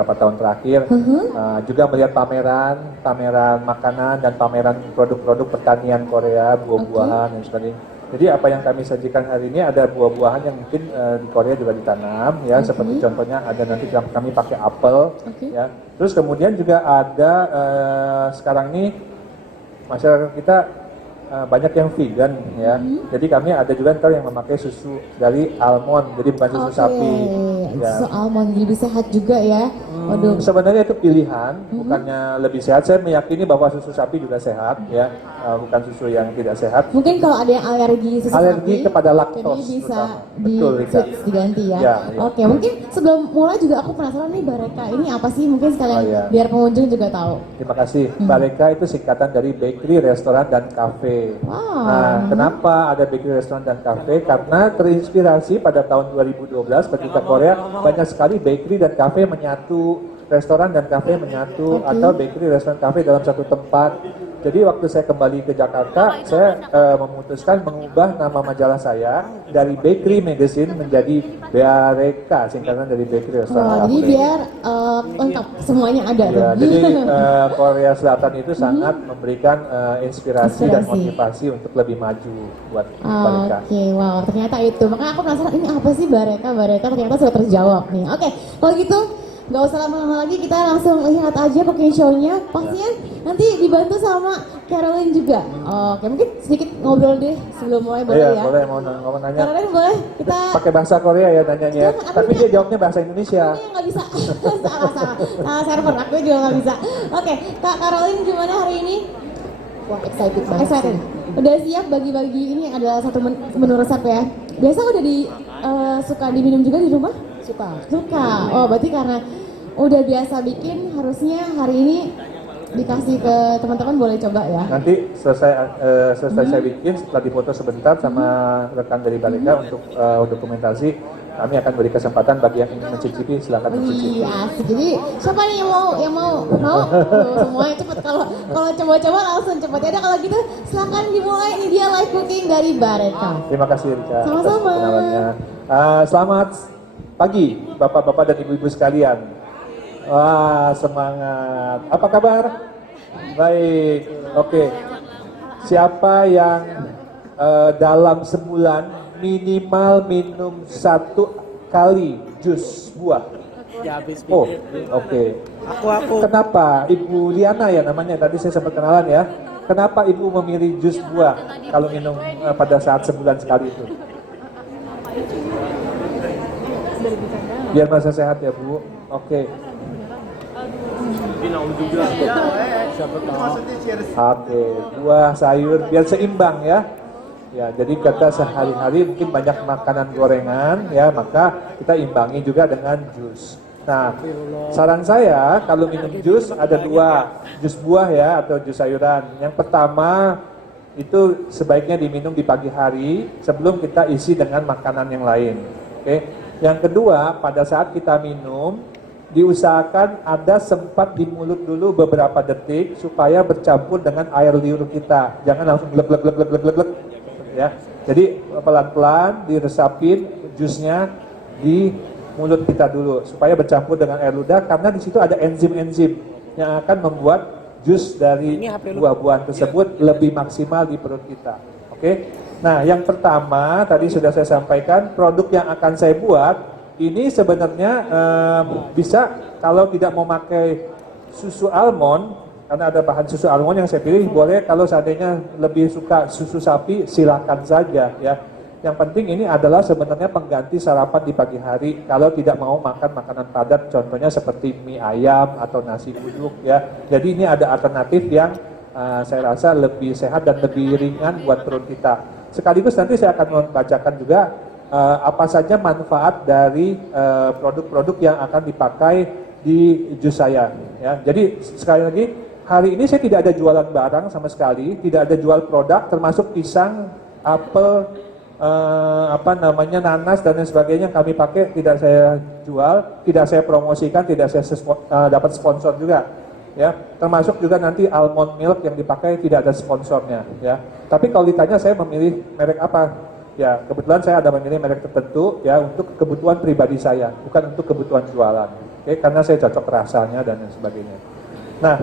beberapa tahun terakhir. Juga melihat pameran makanan dan pameran produk-produk pertanian Korea, buah-buahan dan sebagainya. Jadi apa yang kami sajikan hari ini ada buah-buahan yang mungkin di Korea juga ditanam ya, seperti contohnya ada nanti kami pakai apel ya. Terus kemudian juga ada sekarang ini masyarakat kita banyak yang vegan ya. Jadi kami ada juga ntar yang memakai susu dari almond, jadi bukan susu sapi. Ya. Susu almond jadi sehat juga ya. Waduh. Sebenarnya itu pilihan, bukannya lebih sehat. Saya meyakini bahwa susu sapi juga sehat ya, bukan susu yang tidak sehat. Mungkin kalau ada yang alergi susu Alergi sapi, kepada laktos jadi bisa betul, switch diganti ya. Ya. Oke, mungkin sebelum mulai juga aku penasaran nih Bareka ini apa sih, mungkin sekalian biar pengunjung juga tahu. Terima kasih. Bareka itu singkatan dari bakery, restoran dan cafe. Wow. Nah, kenapa ada bakery, restoran dan cafe? Karena terinspirasi pada tahun 2012 ketika Korea banyak sekali bakery dan cafe menyatu, restoran dan cafe menyatu, atau bakery, restoran, cafe dalam satu tempat. Jadi waktu saya kembali ke Jakarta, saya memutuskan mengubah nama majalah saya dari Bakery Magazine menjadi Bareka, singkatan dari Bakery, Restoran, Cafe. Jadi biar lengkap semuanya ada. Ya, jadi Korea Selatan itu sangat memberikan inspirasi dan motivasi untuk lebih maju buat Bareka. Oke, wow, ternyata itu. Makanya aku penasaran ini apa sih Bareka ternyata sudah terjawab nih. Oke, kalau gitu nggak usah lama-lama lagi, kita langsung lihat aja cooking show-nya. Pastinya nanti dibantu sama Caroline juga. Oke, mungkin sedikit ngobrol deh sebelum mulai, boleh ya? Boleh, mau nanya. Caroline boleh kita pakai bahasa Korea ya nanyanya, tapi dia jawabnya bahasa Indonesia. Ini nggak bisa, salah server, aku juga nggak bisa. Oke, Kak Caroline gimana hari ini? Wah, excited banget. Excited. Udah siap bagi-bagi ini adalah satu menu resep ya? Biasa udah suka diminum juga di rumah? Suka. Oh, berarti karena udah biasa bikin, harusnya hari ini dikasih ke teman-teman, boleh coba ya. Nanti selesai saya bikin, setelah difoto sebentar sama rekan dari Bareka untuk dokumentasi, kami akan beri kesempatan bagi yang ingin mencicipi, silakan mencicipi. Asik. Jadi siapa nih yang mau? Semuanya cepet, kalau coba-coba langsung cepet ya. Kalau gitu silakan dimulai, ini dia live cooking dari Bareka. Terima kasih Rika atas Sama-sama. kenalannya. Selamat pagi Bapak-bapak dan Ibu-ibu sekalian. Wah, semangat. Apa kabar? Baik. Oke. Siapa yang dalam sebulan minimal minum 1 kali jus buah? Oh, oke. Aku. Kenapa? Ibu Liana ya namanya, tadi saya sempat kenalan ya. Kenapa Ibu memilih jus buah kalau minum pada saat sebulan sekali itu? Biar masa sehat ya Bu. Oke. Oke, buah sayur biar seimbang ya. Ya, jadi kita sehari-hari mungkin banyak makanan gorengan ya, maka kita imbangi juga dengan jus. Nah, saran saya kalau minum jus ada 2, jus buah ya atau jus sayuran. Yang pertama itu sebaiknya diminum di pagi hari sebelum kita isi dengan makanan yang lain. Oke. Yang kedua, pada saat kita minum, diusahakan ada sempat di mulut dulu beberapa detik supaya bercampur dengan air liur kita. Jangan langsung glek ya. Jadi pelan-pelan diresapin jusnya di mulut kita dulu supaya bercampur dengan air ludah, karena di situ ada enzim-enzim yang akan membuat jus dari buah-buahan tersebut lebih maksimal di perut kita. Oke. Nah, yang pertama tadi sudah saya sampaikan, produk yang akan saya buat ini sebenarnya bisa, kalau tidak mau pakai susu almond, karena ada bahan susu almond yang saya pilih, boleh. Kalau seandainya lebih suka susu sapi, silakan saja ya. Yang penting ini adalah sebenarnya pengganti sarapan di pagi hari kalau tidak mau makan makanan padat, contohnya seperti mie ayam atau nasi uduk ya. Jadi ini ada alternatif yang saya rasa lebih sehat dan lebih ringan buat perut kita. Sekaligus nanti saya akan membacakan juga apa saja manfaat dari produk-produk yang akan dipakai di jus saya ya. Jadi sekali lagi, hari ini saya tidak ada jualan barang sama sekali, tidak ada jual produk termasuk pisang, apel, nanas dan lain sebagainya yang kami pakai tidak saya jual, tidak saya promosikan, tidak saya dapat sponsor juga ya. Termasuk juga nanti almond milk yang dipakai tidak ada sponsornya ya. Tapi kalau ditanya saya memilih merek apa? Ya, kebetulan saya ada memilih merek tertentu ya untuk kebutuhan pribadi saya, bukan untuk kebutuhan jualan. Oke. Oke, karena saya cocok rasanya dan lain sebagainya. Nah,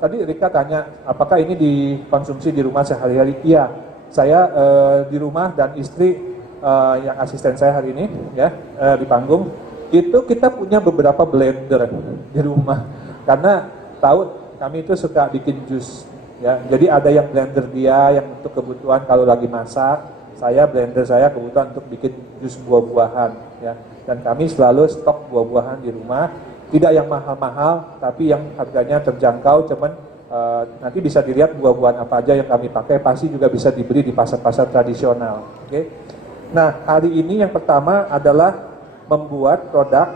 tadi Rika tanya, apakah ini dikonsumsi di rumah sehari-hari? Iya, saya di rumah dan istri yang asisten saya hari ini, ya di panggung, itu kita punya beberapa blender di rumah, karena tahu kami itu suka bikin jus, ya. Jadi ada yang blender dia yang untuk kebutuhan kalau lagi masak, saya blender saya kebutuhan untuk bikin jus buah-buahan, ya. Dan kami selalu stok buah-buahan di rumah. Tidak yang mahal-mahal, tapi yang harganya terjangkau, cuman nanti bisa dilihat buah-buahan apa aja yang kami pakai, pasti juga bisa dibeli di pasar-pasar tradisional. Oke. Nah, hari ini yang pertama adalah membuat produk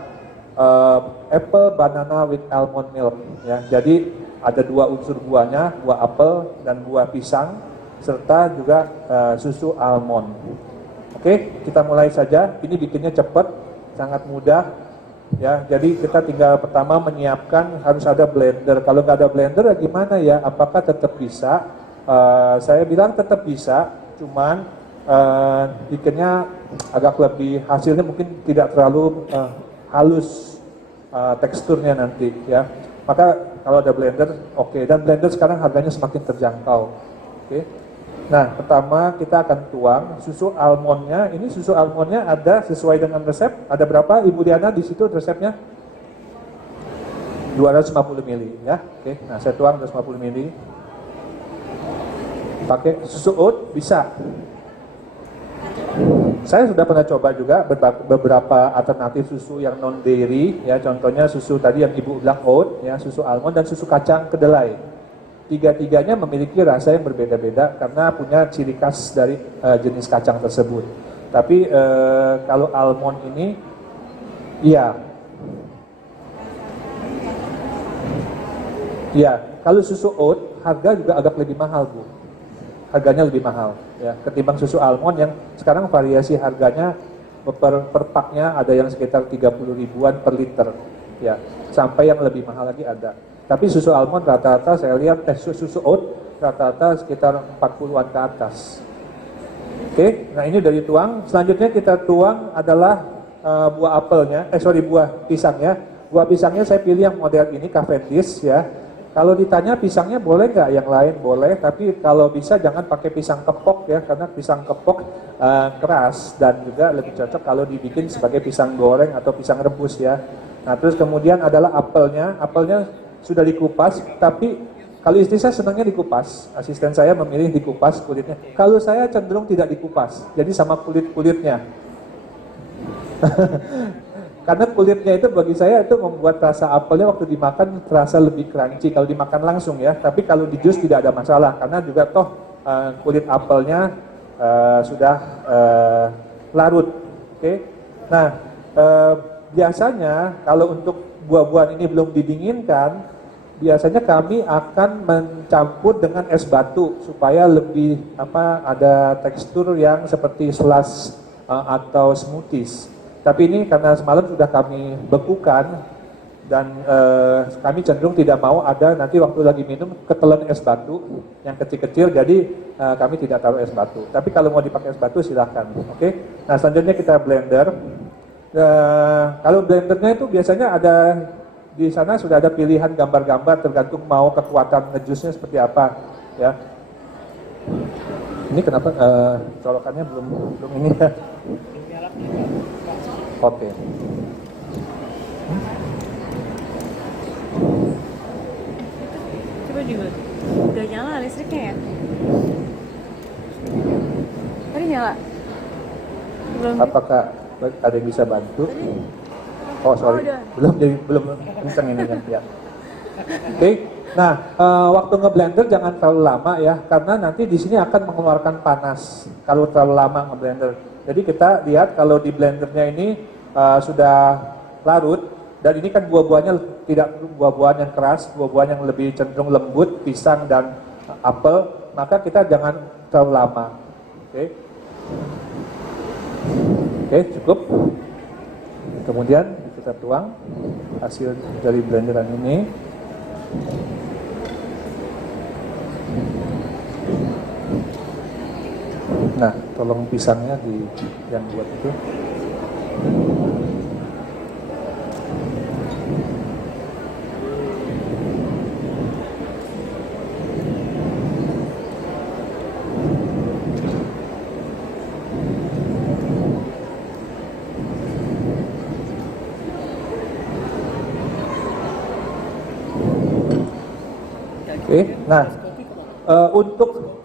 apple banana with almond milk. Ya. Jadi ada dua unsur buahnya, buah apel dan buah pisang, serta juga susu almond. Oke, kita mulai saja. Ini bikinnya cepat, sangat mudah. Ya, jadi kita tinggal pertama menyiapkan, harus ada blender. Kalau nggak ada blender ya gimana ya? Apakah tetap bisa? Saya bilang tetap bisa, cuman bikinnya agak lebih, hasilnya mungkin tidak terlalu halus teksturnya nanti, ya. Maka kalau ada blender, oke. Dan blender sekarang harganya semakin terjangkau. Oke. Nah, pertama kita akan tuang susu almondnya. Ini susu almondnya ada sesuai dengan resep. Ada berapa, Ibu Diana, di situ resepnya? 250 ml, ya. Oke. Nah, saya tuang 250 ml. Pakai susu oat bisa. Saya sudah pernah coba juga beberapa alternatif susu yang non dairy, ya. Contohnya susu tadi yang Ibu bilang oat, ya, susu almond dan susu kacang kedelai. Tiga-tiganya memiliki rasa yang berbeda-beda karena punya ciri khas dari jenis kacang tersebut. Tapi kalau almond ini, iya, kalau susu oat harga juga agak lebih mahal, Bu. Harganya lebih mahal, ya, ketimbang susu almond yang sekarang variasi harganya per paknya ada yang sekitar 30 ribuan per liter, ya, sampai yang lebih mahal lagi ada. Tapi susu almond rata-rata saya lihat, susu oat rata-rata sekitar 40-an ke atas. Oke, nah ini dari tuang. Selanjutnya kita tuang adalah buah apelnya, buah pisangnya. Buah pisangnya saya pilih yang model ini, Cavendish, ya. Kalau ditanya pisangnya boleh nggak yang lain? Boleh, tapi kalau bisa jangan pakai pisang kepok, ya, karena pisang kepok keras dan juga lebih cocok kalau dibikin sebagai pisang goreng atau pisang rebus, ya. Nah, terus kemudian adalah apelnya. Apelnya sudah dikupas, tapi kalau istri saya senangnya dikupas, asisten saya memilih dikupas kulitnya. Kalau saya cenderung tidak dikupas, jadi sama kulit-kulitnya. Karena kulitnya itu bagi saya itu membuat rasa apelnya waktu dimakan terasa lebih crunchy kalau dimakan langsung, ya. Tapi kalau di jus tidak ada masalah, karena juga toh kulit apelnya sudah larut. Oke. Nah, biasanya kalau untuk buah-buahan ini belum didinginkan, biasanya kami akan mencampur dengan es batu supaya lebih ada tekstur yang seperti slush atau smoothies. Tapi ini karena semalam sudah kami bekukan dan kami cenderung tidak mau ada nanti waktu lagi minum ketelan es batu yang kecil-kecil, jadi kami tidak taruh es batu. Tapi kalau mau dipakai es batu silahkan. Oke. Nah, selanjutnya kita blender. Kalau blendernya itu biasanya ada di sana sudah ada pilihan gambar-gambar tergantung mau kekuatan ngejusnya seperti apa, ya. Ini kenapa colokannya belum ini ya? Oke. Coba juga. Udah nyala listriknya ya? Tadi nyala? Belum. Apakah ada yang bisa bantu? Tadi? Oh sorry, belum kenceng ini ya. Oke. Nah, waktu ngeblender jangan terlalu lama, ya, karena nanti di sini akan mengeluarkan panas kalau terlalu lama ngeblender. Jadi kita lihat kalau di blendernya ini sudah larut, dan ini kan buah-buahnya tidak buah-buahan yang keras, buah-buahan yang lebih cenderung lembut, pisang dan apel, maka kita jangan terlalu lama. Oke. Oke, cukup. Kemudian kita tuang hasil dari blenderan ini. Nah, tolong pisangnya di yang buat itu. Oke, nah untuk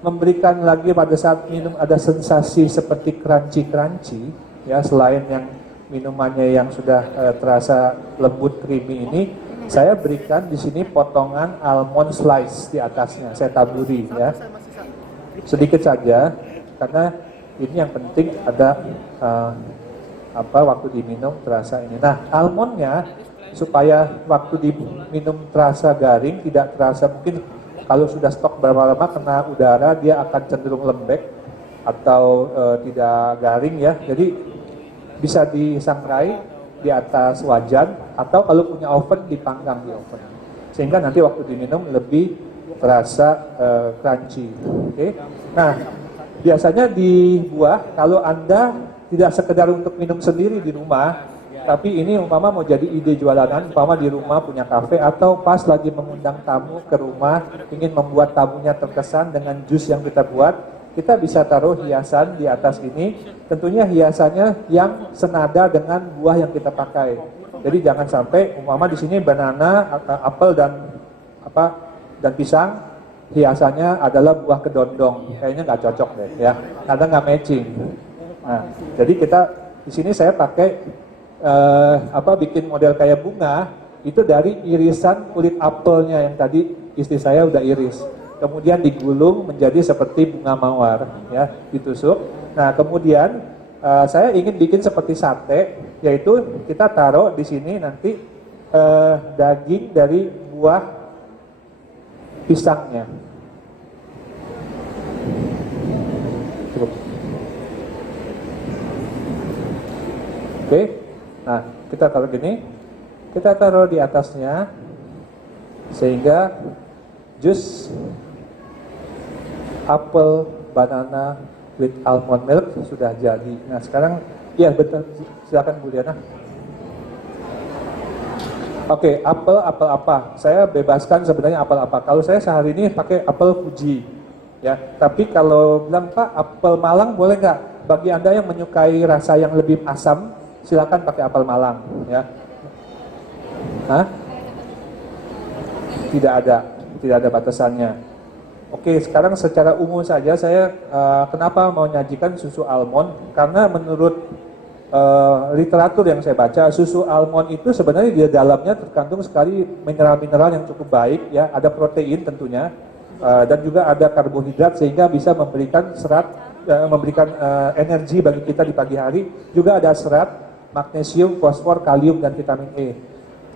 memberikan lagi pada saat minum ada sensasi seperti crunchy, ya selain yang minumannya yang sudah terasa lembut creamy ini, saya berikan di sini potongan almond slice di atasnya, saya taburi ya, sedikit saja karena ini yang penting ada waktu diminum terasa ini. Nah almondnya supaya waktu diminum terasa garing, tidak terasa mungkin. Kalau sudah stok berapa lama kena udara dia akan cenderung lembek atau tidak garing ya. Jadi bisa disangrai di atas wajan atau kalau punya oven dipanggang di oven. Sehingga nanti waktu diminum lebih terasa crunchy. Oke. Nah, biasanya di buah kalau Anda tidak sekedar untuk minum sendiri di rumah, tapi ini umpama mau jadi ide jualan, umpama di rumah punya kafe atau pas lagi mengundang tamu ke rumah, ingin membuat tamunya terkesan dengan jus yang kita buat, kita bisa taruh hiasan di atas ini. Tentunya hiasannya yang senada dengan buah yang kita pakai. Jadi jangan sampai umpama di sini banana, apel dan pisang, hiasannya adalah buah kedondong. Kayaknya nggak cocok deh ya, karena nggak matching. Nah, jadi kita di sini saya pakai bikin model kayak bunga itu dari irisan kulit apelnya yang tadi istri saya udah iris, kemudian digulung menjadi seperti bunga mawar ya, ditusuk. Nah kemudian saya ingin bikin seperti sate, yaitu kita taruh di sini nanti daging dari buah pisangnya. Oke. Nah, kita taruh gini, kita taruh di atasnya, sehingga jus apel banana with almond milk sudah jadi. Nah sekarang, ya betul, silakan Bu Liana. Oke, apel apa? Saya bebaskan sebenarnya apel apa. Kalau saya sehari ini pakai apel Fuji, ya. Tapi kalau bilang Pak, apel Malang boleh nggak? Bagi Anda yang menyukai rasa yang lebih asam, silakan pakai apel Malang, ya. Hah? Tidak ada batasannya. Oke, sekarang secara umum saja saya kenapa mau nyajikan susu almond? Karena menurut literatur yang saya baca, susu almond itu sebenarnya di dalamnya terkandung sekali mineral-mineral yang cukup baik, ya. Ada protein tentunya dan juga ada karbohidrat sehingga bisa memberikan serat, memberikan energi bagi kita di pagi hari. Juga ada serat, magnesium, fosfor, kalium, dan vitamin E.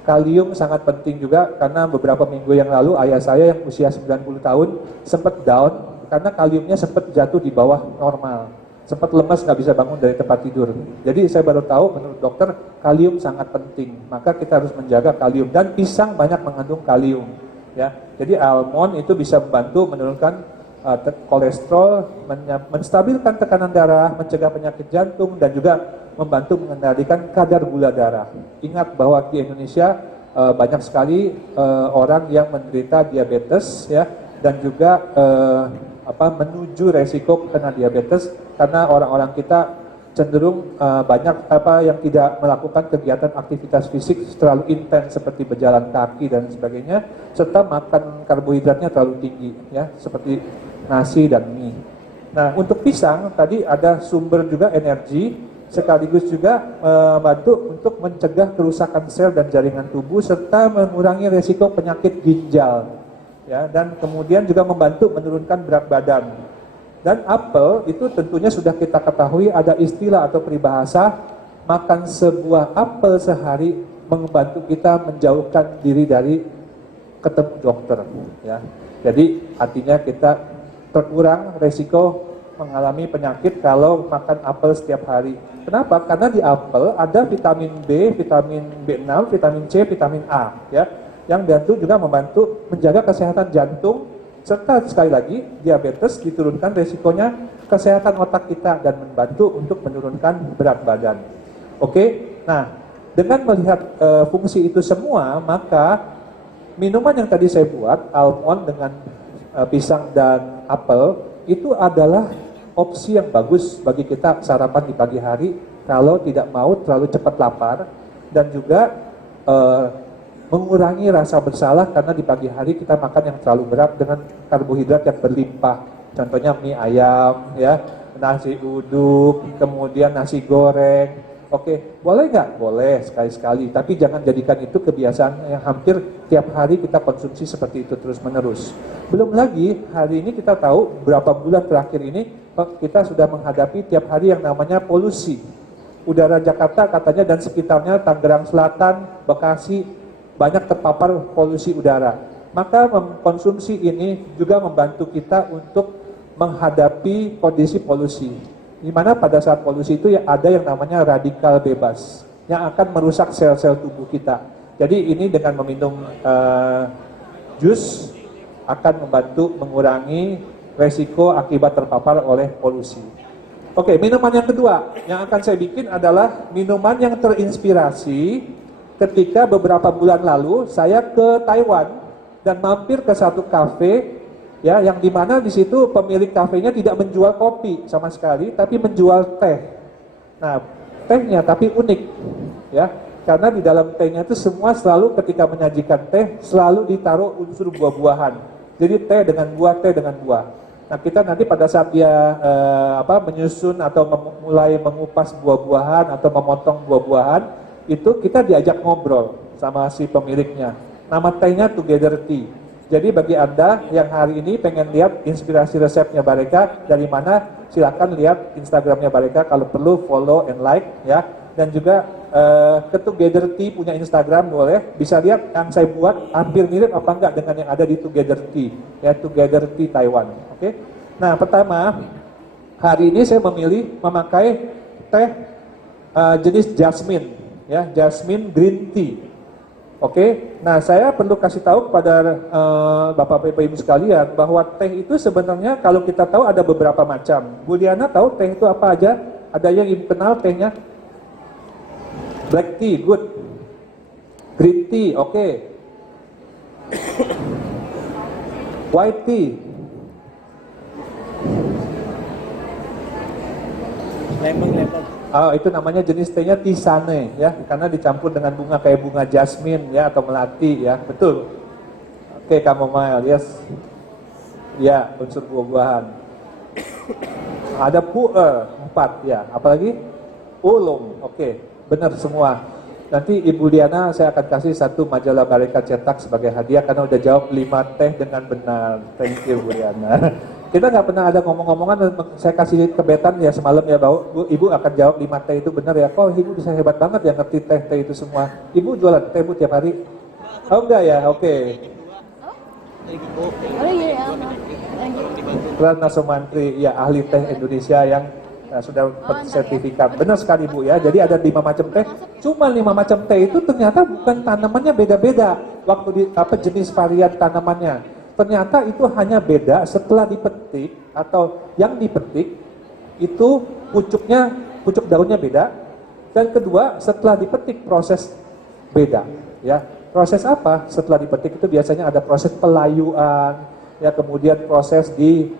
Kalium sangat penting juga karena beberapa minggu yang lalu ayah saya yang usia 90 tahun sempat down karena kaliumnya sempat jatuh di bawah normal. Sempat lemas, nggak bisa bangun dari tempat tidur. Jadi saya baru tahu menurut dokter kalium sangat penting. Maka kita harus menjaga kalium, dan pisang banyak mengandung kalium. Ya, jadi almond itu bisa membantu menurunkan kolesterol, menstabilkan tekanan darah, mencegah penyakit jantung, dan juga membantu mengendalikan kadar gula darah. Ingat bahwa di Indonesia banyak sekali orang yang menderita diabetes, ya, dan juga menuju resiko kena diabetes karena orang-orang kita cenderung banyak yang tidak melakukan kegiatan aktivitas fisik terlalu intens seperti berjalan kaki dan sebagainya, serta makan karbohidratnya terlalu tinggi, ya, seperti nasi dan mie. Nah, untuk pisang tadi ada sumber juga energi, sekaligus juga membantu untuk mencegah kerusakan sel dan jaringan tubuh serta mengurangi resiko penyakit ginjal, ya, dan kemudian juga membantu menurunkan berat badan. Dan apel itu tentunya sudah kita ketahui ada istilah atau peribahasa, makan sebuah apel sehari membantu kita menjauhkan diri dari ketemu dokter, ya. Jadi artinya kita terkurang resiko mengalami penyakit kalau makan apel setiap hari. Kenapa? Karena di apel ada vitamin B, vitamin B6, vitamin C, vitamin A, ya, yang membantu menjaga kesehatan jantung, serta sekali lagi diabetes, diturunkan resikonya, kesehatan otak kita, dan membantu untuk menurunkan berat badan. Oke, nah dengan melihat fungsi itu semua, maka minuman yang tadi saya buat, almond dengan pisang dan apel, itu adalah opsi yang bagus bagi kita sarapan di pagi hari kalau tidak mau terlalu cepat lapar, dan juga mengurangi rasa bersalah karena di pagi hari kita makan yang terlalu berat dengan karbohidrat yang berlimpah. Contohnya mie ayam, ya, nasi uduk, kemudian nasi goreng. Oke, boleh nggak? Boleh sekali-sekali, tapi jangan jadikan itu kebiasaan yang hampir tiap hari kita konsumsi seperti itu terus-menerus. Belum lagi, hari ini kita tahu beberapa bulan terakhir ini kita sudah menghadapi tiap hari yang namanya polusi. Udara Jakarta katanya dan sekitarnya, Tangerang Selatan, Bekasi, banyak terpapar polusi udara. Maka mengkonsumsi ini juga membantu kita untuk menghadapi kondisi polusi. Di mana pada saat polusi itu ya ada yang namanya radikal bebas yang akan merusak sel-sel tubuh kita. Jadi ini dengan meminum jus akan membantu mengurangi resiko akibat terpapar oleh polusi. Oke, minuman yang kedua yang akan saya bikin adalah minuman yang terinspirasi ketika beberapa bulan lalu saya ke Taiwan dan mampir ke satu kafe, ya, yang dimana di situ pemilik kafenya tidak menjual kopi sama sekali, tapi menjual teh. Nah, tehnya tapi unik, ya, karena di dalam tehnya itu semua selalu ketika menyajikan teh selalu ditaruh unsur buah-buahan. Jadi teh dengan buah, teh dengan buah. Nah, kita nanti pada saat dia menyusun atau mulai mengupas buah-buahan atau memotong buah-buahan, itu kita diajak ngobrol sama si pemiliknya. Nama tehnya Together Tea. Jadi bagi Anda yang hari ini pengen lihat inspirasi resepnya Bareka dari mana, silakan lihat Instagramnya Bareka, kalau perlu follow and like, ya. Dan juga ke Together Tea punya Instagram, boleh bisa lihat yang saya buat hampir mirip apa enggak dengan yang ada di Together Tea, ya, Together Tea Taiwan. Oke. Nah, pertama hari ini saya memilih memakai teh jenis jasmine, ya, jasmine green tea. Oke, nah saya perlu kasih tahu kepada Bapak Ibu sekalian bahwa teh itu sebenarnya kalau kita tahu ada beberapa macam. Bu Diana tahu teh itu apa aja? Ada yang ibu kenal tehnya? Black tea, good. Green tea, oke. White tea. Lemon. Oh, itu namanya jenis tehnya tisane, ya, karena dicampur dengan bunga kayak bunga jasmine, ya, atau melati, ya, betul. Oke, chamomile, yes, ya, unsur buah-buahan. Ada pu'er, 4, ya, apalagi ulung, oke, benar semua. Nanti Ibu Diana saya akan kasih satu majalah Bareka cetak sebagai hadiah karena udah jawab 5 teh dengan benar. Thank you Bu Diana. Kita nggak pernah ada ngomong-ngomongan, saya kasih kebetan ya semalam ya bahwa Ibu akan jawab 5 teh itu benar ya. Kok Ibu bisa hebat banget ya ngerti teh itu semua. Ibu jualan teh Bu tiap hari? Oh enggak ya, oke. Oh iya ya. Rana Sumantri, ya, ahli teh Indonesia yang sudah bersertifikat. Benar sekali Bu, ya. Jadi ada 5 macam teh. Cuma 5 macam teh itu ternyata bukan tanamannya beda-beda. Waktu di jenis varian tanamannya. Ternyata itu hanya beda setelah dipetik atau yang dipetik itu pucuk daunnya beda. Dan kedua, setelah dipetik proses beda, ya. Proses apa? Setelah dipetik itu biasanya ada proses pelayuan, ya, kemudian proses di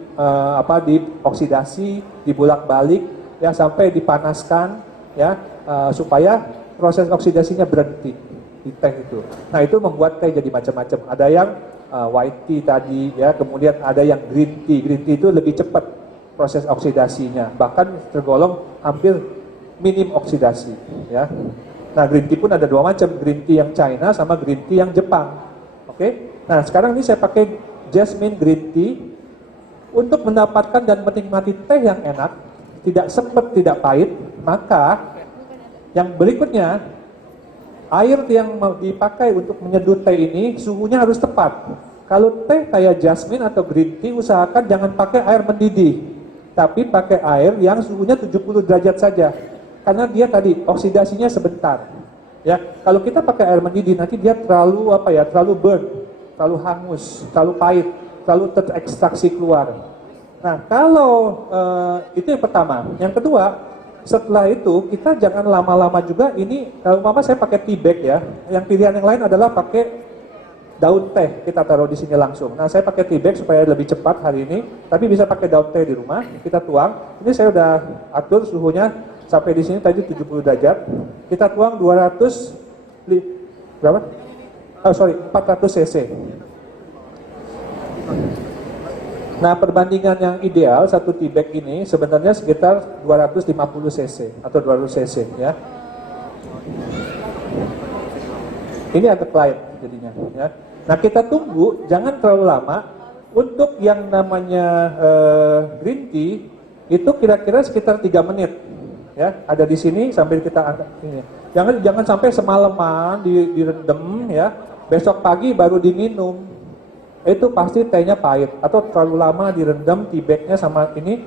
oksidasi, dibolak-balik, ya, sampai dipanaskan, ya, supaya proses oksidasinya berhenti di teh itu. Nah, itu membuat teh jadi macam-macam. Ada yang white tea tadi, ya, kemudian ada yang green tea. Green tea itu lebih cepat proses oksidasinya, bahkan tergolong hampir minim oksidasi, ya. Nah, green tea pun ada 2 macam, green tea yang China sama green tea yang Jepang. Oke. Nah, sekarang ini saya pakai jasmine green tea untuk mendapatkan dan menikmati teh yang enak, tidak sepet, tidak pahit. Maka yang berikutnya, air yang dipakai untuk menyeduh teh ini suhunya harus tepat. Kalau teh kayak jasmine atau green tea, usahakan jangan pakai air mendidih, tapi pakai air yang suhunya 70 derajat saja. Karena dia tadi oksidasinya sebentar. Ya, kalau kita pakai air mendidih nanti dia terlalu terlalu burn, terlalu hangus, terlalu pahit, terlalu terekstraksi keluar. Nah, kalau itu yang pertama. Yang kedua, setelah itu kita jangan lama-lama juga. Ini kalau mama saya pakai tea bag, ya. Yang pilihan yang lain adalah pakai daun teh, kita taruh di sini langsung. Nah, saya pakai tea bag supaya lebih cepat hari ini, tapi bisa pakai daun teh di rumah, kita tuang. Ini saya udah atur suhunya sampai di sini tadi 70 derajat. Kita tuang 200 berapa? 400 cc. Nah, perbandingan yang ideal satu tea bag ini sebenarnya sekitar 250 cc atau 200 cc ya. Ini ada klien jadinya ya. Nah, kita tunggu jangan terlalu lama. Untuk yang namanya green tea itu kira-kira sekitar 3 menit ya. Ada di sini sambil kita angkat ini. Jangan sampai semalaman direndam ya. Besok pagi baru diminum. Itu pasti tehnya pahit atau terlalu lama direndam tea bagnya sama ini.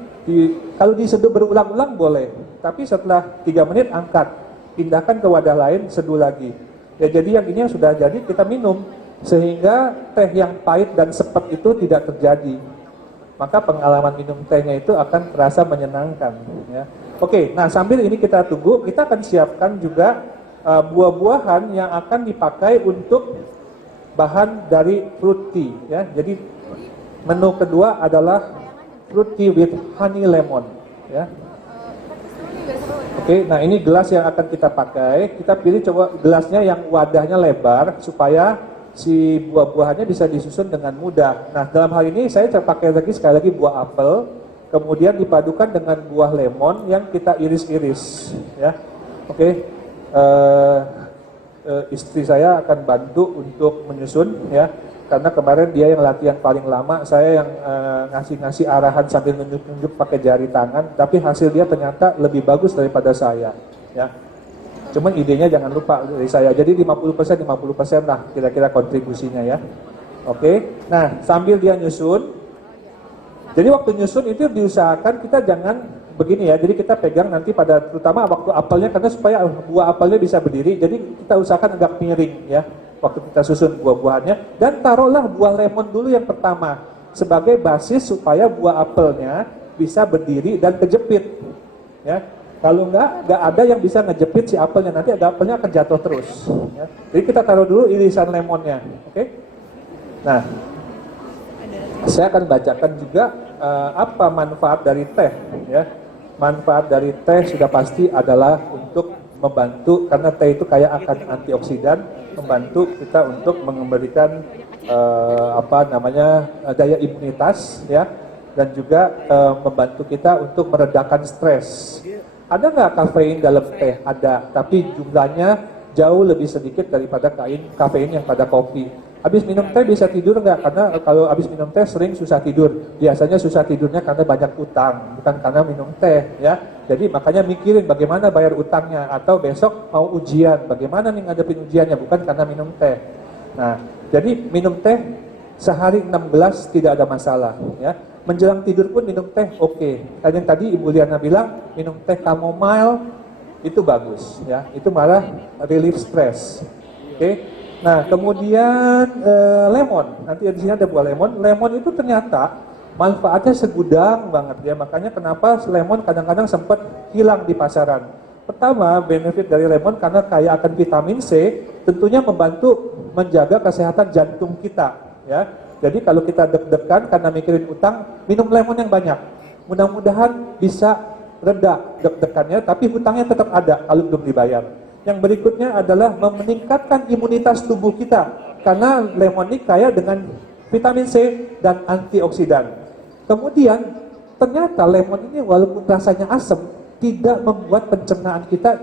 Kalau diseduh berulang-ulang boleh, tapi setelah 3 menit angkat, pindahkan ke wadah lain, seduh lagi. Ya, jadi yang ini yang sudah jadi kita minum sehingga teh yang pahit dan sepet itu tidak terjadi. Maka pengalaman minum tehnya itu akan terasa menyenangkan ya. Oke, nah sambil ini kita tunggu, kita akan siapkan juga buah-buahan yang akan dipakai untuk bahan dari fruit tea ya. Jadi menu kedua adalah fruit tea with honey lemon ya. Oke, nah ini gelas yang akan kita pakai. Kita pilih coba gelasnya yang wadahnya lebar supaya si buah-buahannya bisa disusun dengan mudah. Nah, dalam hal ini saya pakai sekali lagi buah apel, kemudian dipadukan dengan buah lemon yang kita iris-iris ya. Oke. Istri saya akan bantu untuk menyusun ya, karena kemarin dia yang latihan paling lama, saya yang ngasih arahan sambil nunjuk-nunjuk pakai jari tangan, tapi hasil dia ternyata lebih bagus daripada saya ya. Cuman idenya jangan lupa dari saya, jadi 50% lah kira-kira kontribusinya ya. Oke, nah sambil dia nyusun, jadi waktu nyusun itu diusahakan kita jangan begini ya, jadi kita pegang nanti pada terutama waktu apelnya, karena supaya buah apelnya bisa berdiri, jadi kita usahakan agak miring ya waktu kita susun buah-buahannya, dan taruhlah buah lemon dulu yang pertama sebagai basis supaya buah apelnya bisa berdiri dan kejepit ya. Kalau nggak ada yang bisa ngejepit si apelnya, nanti apelnya akan jatuh terus ya. Jadi kita taruh dulu irisan lemonnya, oke? Nah, saya akan bacakan juga apa manfaat dari teh ya. Manfaat dari teh sudah pasti adalah untuk membantu, karena teh itu kaya akan antioksidan, membantu kita untuk memberikan daya imunitas ya, dan juga membantu kita untuk meredakan stres. Ada nggak kafein dalam teh? Ada, tapi jumlahnya jauh lebih sedikit daripada kafein yang pada kopi. Habis minum teh bisa tidur nggak? Karena kalau habis minum teh sering susah tidur. Biasanya susah tidurnya karena banyak utang, bukan karena minum teh ya. Jadi makanya mikirin bagaimana bayar utangnya, atau besok mau ujian, bagaimana nih ngadepin ujiannya, bukan karena minum teh. Nah, jadi minum teh sehari 6 gelas tidak ada masalah ya. Menjelang tidur pun minum teh oke. Yang tadi Ibu Liana bilang minum teh chamomile itu bagus ya. Itu malah relief stress. Oke. Nah, kemudian lemon. Nanti di sini ada buah lemon. Lemon itu ternyata manfaatnya segudang banget ya. Makanya kenapa lemon kadang-kadang sempat hilang di pasaran. Pertama, benefit dari lemon karena kaya akan vitamin C, tentunya membantu menjaga kesehatan jantung kita ya. Jadi kalau kita deg-degan karena mikirin utang, minum lemon yang banyak. Mudah-mudahan bisa reda deg-degannya, tapi hutangnya tetap ada kalau belum dibayar. Yang berikutnya adalah meningkatkan imunitas tubuh kita, karena lemon ini kaya dengan vitamin C dan antioksidan. Kemudian ternyata lemon ini walaupun rasanya asam, tidak membuat pencernaan kita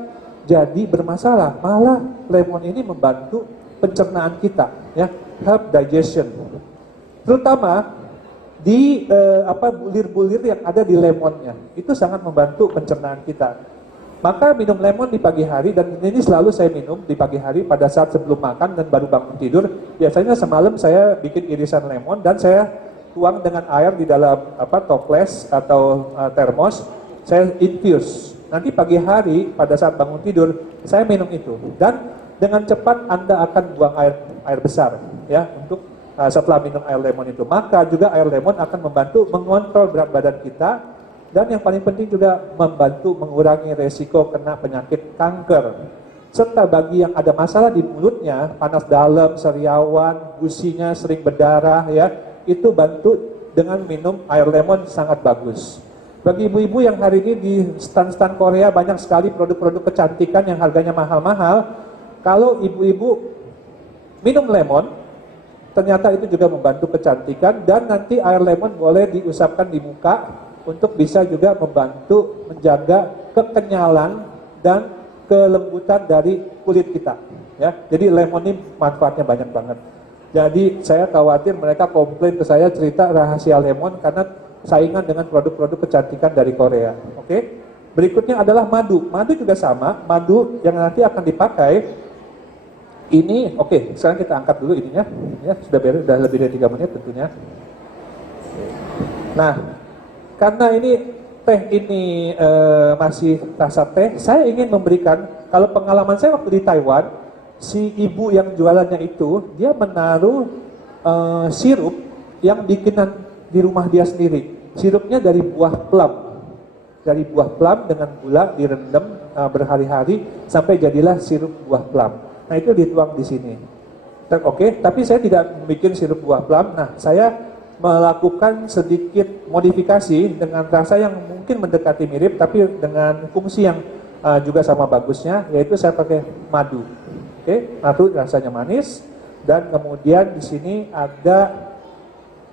jadi bermasalah. Malah lemon ini membantu pencernaan kita, ya, help digestion. Terutama di bulir-bulir yang ada di lemonnya, itu sangat membantu pencernaan kita. Maka minum lemon di pagi hari, dan ini selalu saya minum di pagi hari pada saat sebelum makan dan baru bangun tidur. Biasanya semalam saya bikin irisan lemon dan saya tuang dengan air di dalam toples atau termos, saya infuse. Nanti pagi hari pada saat bangun tidur saya minum itu, dan dengan cepat Anda akan buang air besar ya untuk setelah minum air lemon itu. Maka juga air lemon akan membantu mengontrol berat badan kita, dan yang paling penting juga membantu mengurangi resiko kena penyakit kanker. Serta bagi yang ada masalah di mulutnya, panas dalam, sariawan, gusinya sering berdarah ya, itu bantu dengan minum air lemon sangat bagus. Bagi ibu-ibu yang hari ini di stand-stand Korea banyak sekali produk-produk kecantikan yang harganya mahal-mahal, kalau ibu-ibu minum lemon, ternyata itu juga membantu kecantikan, dan nanti air lemon boleh diusapkan di muka untuk bisa juga membantu menjaga kekenyalan dan kelembutan dari kulit kita. Ya, jadi lemon ini manfaatnya banyak banget. Jadi saya khawatir mereka komplain ke saya cerita rahasia lemon karena saingan dengan produk-produk kecantikan dari Korea. Oke? Berikutnya adalah madu. Madu juga sama. Madu yang nanti akan dipakai ini, oke, sekarang kita angkat dulu ininya. Ya, sudah beres, sudah lebih dari 3 menit tentunya. Nah, karena ini teh ini masih rasa teh, saya ingin memberikan, kalau pengalaman saya waktu di Taiwan, si ibu yang jualannya itu, dia menaruh sirup yang bikinan di rumah dia sendiri. Sirupnya dari buah plum. Dari buah plum dengan gula direndam berhari-hari sampai jadilah sirup buah plum. Nah, itu dituang di sini. Oke, tapi saya tidak bikin sirup buah plum. Nah, saya melakukan sedikit modifikasi dengan rasa yang mungkin mendekati mirip, tapi dengan fungsi yang juga sama bagusnya, yaitu saya pakai madu. Oke, madu rasanya manis, dan kemudian di sini ada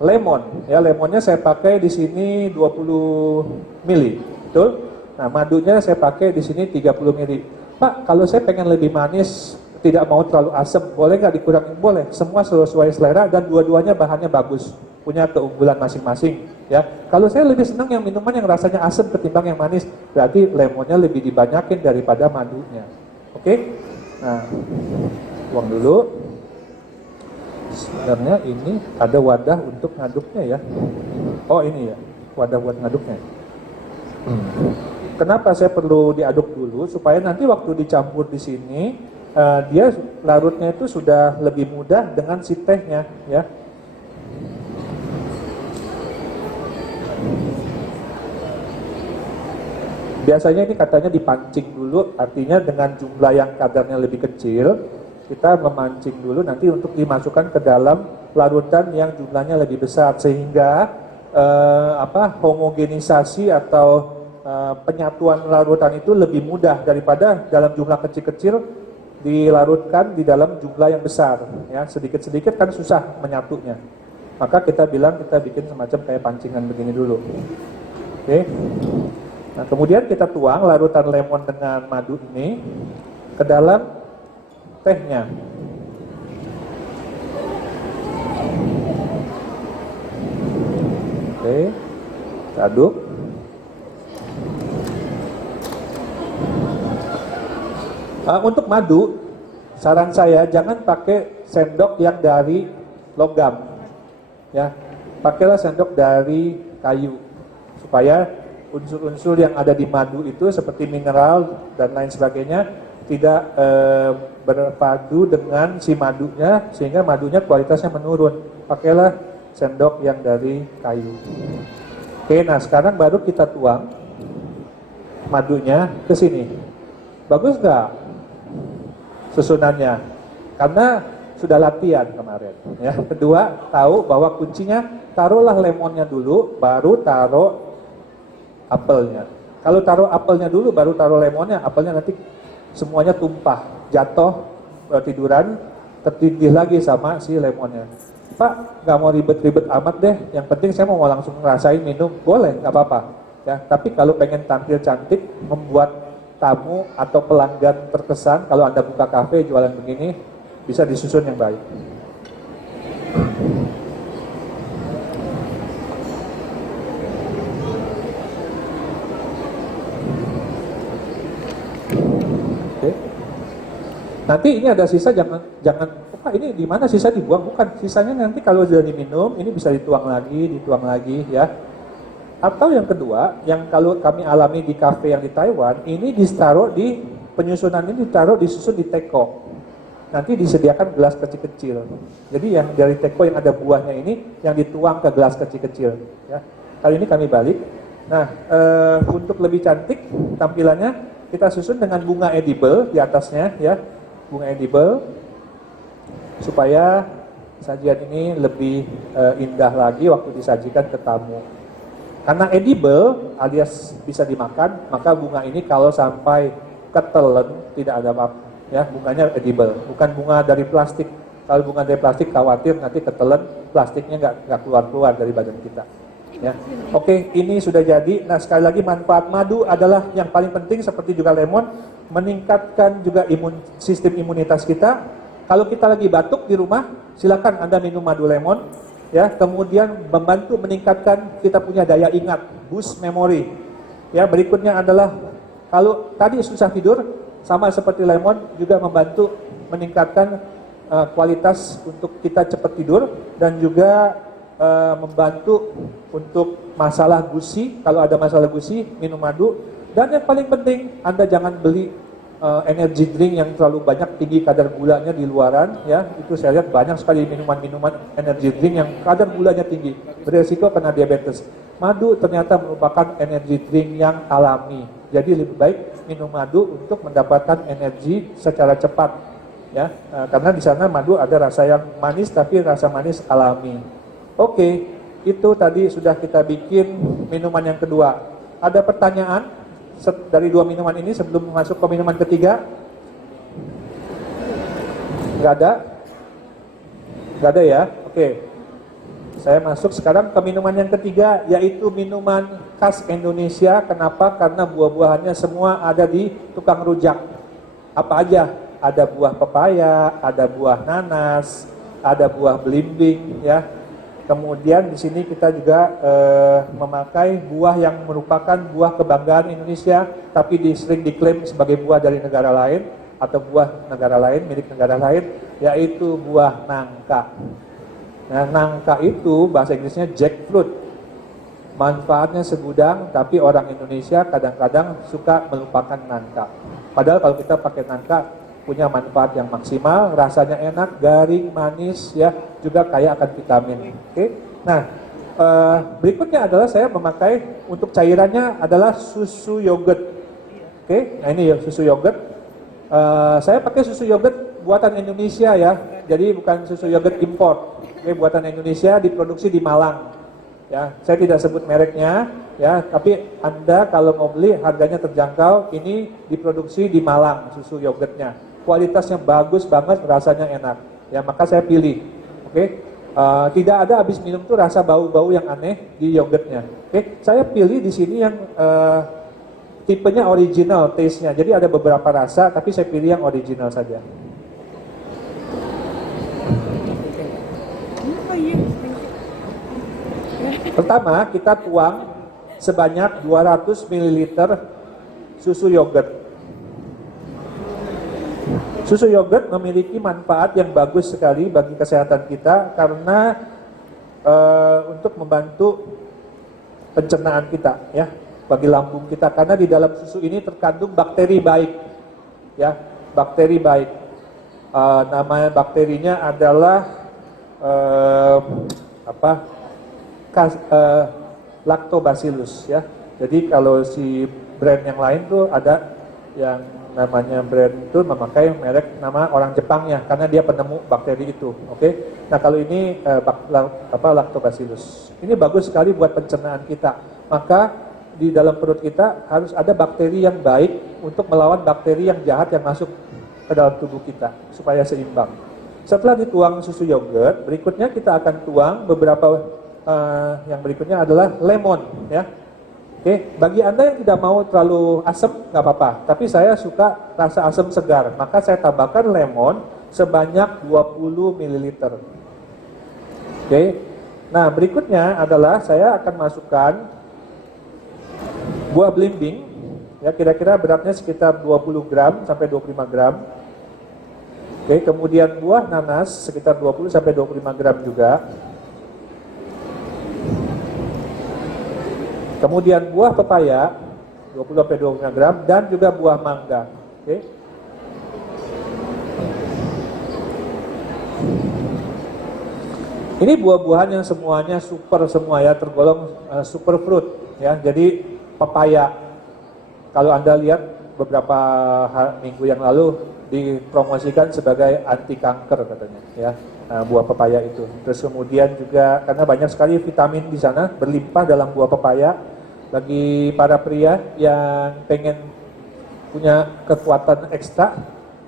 lemon. Ya, lemonnya saya pakai di sini 20 mili, betul? Nah, madunya saya pakai di sini 30 mili. Pak, kalau saya pengen lebih manis, tidak mau terlalu asam, boleh nggak dikurangin? Boleh, semua sesuai selera dan dua-duanya bahannya bagus, punya keunggulan masing-masing. Ya, kalau saya lebih senang yang minuman yang rasanya asam ketimbang yang manis, berarti lemonnya lebih dibanyakin daripada madunya. Oke? Nah, tuang dulu. Sebenarnya ini ada wadah untuk ngaduknya ya. Oh, ini ya, wadah buat ngaduknya. Kenapa saya perlu diaduk dulu? Supaya nanti waktu dicampur di sini, dia larutnya itu sudah lebih mudah dengan si tehnya ya. Biasanya ini katanya dipancing dulu, artinya dengan jumlah yang kadarnya lebih kecil, kita memancing dulu nanti untuk dimasukkan ke dalam larutan yang jumlahnya lebih besar, sehingga homogenisasi atau penyatuan larutan itu lebih mudah daripada dalam jumlah kecil-kecil dilarutkan di dalam jumlah yang besar, ya. Sedikit-sedikit kan susah menyatunya. Maka kita bilang kita bikin semacam kayak pancingan begini dulu. Oke. Nah, kemudian kita tuang larutan lemon dengan madu ini ke dalam tehnya. Oke. Kita aduk. Untuk madu, saran saya jangan pakai sendok yang dari logam, ya. Pakailah sendok dari kayu, supaya unsur-unsur yang ada di madu itu seperti mineral dan lain sebagainya tidak berpadu dengan si madunya, sehingga madunya kualitasnya menurun. Pakailah sendok yang dari kayu. Oke, nah sekarang baru kita tuang madunya ke sini. Bagus nggak susunannya? Karena sudah latihan kemarin. Ya. Kedua, tahu bahwa kuncinya taruhlah lemonnya dulu, baru taruh apelnya. Kalau taruh apelnya dulu, baru taruh lemonnya, apelnya nanti semuanya tumpah, jatuh, tiduran, tertindih lagi sama si lemonnya. Pak, nggak mau ribet-ribet amat deh, yang penting saya mau langsung ngerasain minum, boleh, nggak apa-apa. Ya, tapi kalau pengen tampil cantik, membuat tamu atau pelanggan terkesan, kalau Anda buka kafe jualan begini, bisa disusun yang baik. Oke. Nanti ini ada sisa, jangan Pak, ini di mana sisa dibuang? Bukan, sisanya nanti kalau sudah diminum, ini bisa dituang lagi ya. Atau yang kedua, yang kalau kami alami di kafe yang di Taiwan, ini ditaruh di penyusunan ini disusun di teko. Nanti disediakan gelas kecil-kecil. Jadi yang dari teko yang ada buahnya ini yang dituang ke gelas kecil-kecil. Ya. Kali ini kami balik. Nah, untuk lebih cantik tampilannya, kita susun dengan bunga edible di atasnya, ya, bunga edible, supaya sajian ini lebih indah lagi waktu disajikan ke tamu. Karena edible alias bisa dimakan, maka bunga ini kalau sampai ketelen tidak ada apa-apa, ya, bunganya edible, bukan bunga dari plastik. Kalau hubungan dari plastik khawatir nanti ketelan plastiknya nggak keluar dari badan kita. Ya, oke, ini sudah jadi. Nah, sekali lagi manfaat madu adalah yang paling penting seperti juga lemon, meningkatkan juga sistem imunitas kita. Kalau kita lagi batuk di rumah, silakan Anda minum madu lemon, ya. Kemudian membantu meningkatkan kita punya daya ingat, boost memory. Ya, berikutnya adalah kalau tadi susah tidur, sama seperti lemon juga membantu meningkatkan kualitas untuk kita cepat tidur dan juga membantu untuk masalah gusi. Kalau ada masalah gusi, minum madu. Dan yang paling penting, Anda jangan beli energy drink yang terlalu banyak, tinggi kadar gulanya di luaran, ya. Itu saya lihat banyak sekali minuman-minuman energy drink yang kadar gulanya tinggi, beresiko kena diabetes. Madu ternyata merupakan energy drink yang alami. Jadi lebih baik minum madu untuk mendapatkan energi secara cepat, ya. Karena di sana madu ada rasa yang manis, tapi rasa manis alami. Oke, itu tadi sudah kita bikin minuman yang kedua. Ada pertanyaan dari dua minuman ini sebelum masuk ke minuman ketiga? Nggak ada? Nggak ada ya? Oke. Saya masuk sekarang ke minuman yang ketiga, yaitu minuman khas Indonesia. Kenapa? Karena buah-buahannya semua ada di tukang rujak. Apa aja? Ada buah pepaya, ada buah nanas, ada buah belimbing, ya. Kemudian di sini kita juga memakai buah yang merupakan buah kebanggaan Indonesia, tapi sering diklaim sebagai buah dari negara lain atau buah negara lain, milik negara lain, yaitu buah nangka. Nah, nangka itu bahasa Inggrisnya jackfruit. Manfaatnya segudang, tapi orang Indonesia kadang-kadang suka melupakan nangka. Padahal kalau kita pakai nangka, punya manfaat yang maksimal, rasanya enak, garing, manis, ya, juga kaya akan vitamin. Oke. Nah, berikutnya adalah saya memakai untuk cairannya adalah susu yogurt. Oke. Nah, ini ya susu yogurt. Saya pakai susu yogurt buatan Indonesia, ya. Jadi bukan susu yogurt import. Oke, buatan Indonesia, diproduksi di Malang. Ya, saya tidak sebut mereknya, ya, tapi Anda kalau mau beli harganya terjangkau. Ini diproduksi di Malang susu yogurtnya. Kualitasnya bagus banget, rasanya enak. Ya, maka saya pilih. Oke. Tidak ada habis minum tuh rasa bau-bau yang aneh di yogurtnya. Oke. Saya pilih di sini yang tipenya original taste-nya. Jadi ada beberapa rasa, tapi saya pilih yang original saja. Pertama, kita tuang sebanyak 200 ml susu yogurt. Susu yogurt memiliki manfaat yang bagus sekali bagi kesehatan kita karena untuk membantu pencernaan kita, ya, bagi lambung kita, karena di dalam susu ini terkandung bakteri baik, ya, bakteri baik. Nama bakterinya adalah Lactobacillus, ya. Jadi kalau si brand yang lain tuh ada yang namanya brand itu memakai merek nama orang Jepangnya karena dia penemu bakteri itu. Oke. Nah, kalau ini Lactobacillus. Ini bagus sekali buat pencernaan kita. Maka di dalam perut kita harus ada bakteri yang baik untuk melawan bakteri yang jahat yang masuk ke dalam tubuh kita supaya seimbang. Setelah dituang susu yogurt, berikutnya kita akan tuang beberapa yang berikutnya adalah lemon, ya. Oke, bagi Anda yang tidak mau terlalu asam, nggak apa-apa. Tapi saya suka rasa asam segar, maka saya tambahkan lemon sebanyak 20 ml. Oke, nah berikutnya adalah saya akan masukkan buah belimbing, ya, kira-kira beratnya sekitar 20 gram sampai 25 gram. Oke, kemudian buah nanas sekitar 20 sampai 25 gram juga. Kemudian buah pepaya 20 sampai 25 gram dan juga buah mangga. Oke. Ini buah-buahan yang semuanya super semua, ya, tergolong super fruit, ya. Jadi pepaya, kalau Anda lihat beberapa minggu yang lalu dipromosikan sebagai anti kanker katanya, ya. Buah pepaya itu. Terus kemudian juga karena banyak sekali vitamin di sana berlimpah dalam buah pepaya, bagi para pria yang pengen punya kekuatan ekstra,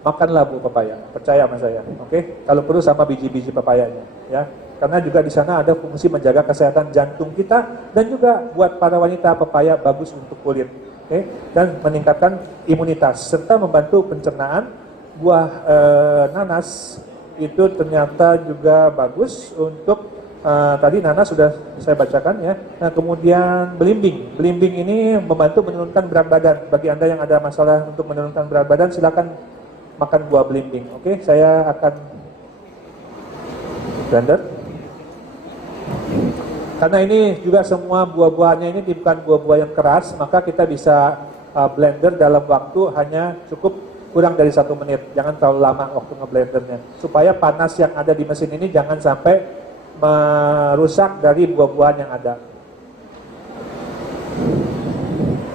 makanlah buah pepaya, percaya sama saya, oke? Kalau perlu sama biji-biji pepayanya, ya. Karena juga di sana ada fungsi menjaga kesehatan jantung kita dan juga buat para wanita pepaya bagus untuk kulit, oke? Dan meningkatkan imunitas serta membantu pencernaan. Buah nanas itu ternyata juga bagus untuk tadi nanas sudah saya bacakan ya. Nah, kemudian belimbing. Belimbing ini membantu menurunkan berat badan. Bagi Anda yang ada masalah untuk menurunkan berat badan, silakan makan buah belimbing. Oke, saya akan blender. Karena ini juga semua buah-buahnya ini bukan buah-buah yang keras, maka kita bisa blender dalam waktu hanya cukup kurang dari 1 menit. Jangan terlalu lama waktu ngeblendernya. Supaya panas yang ada di mesin ini jangan sampai merusak dari buah-buahan yang ada.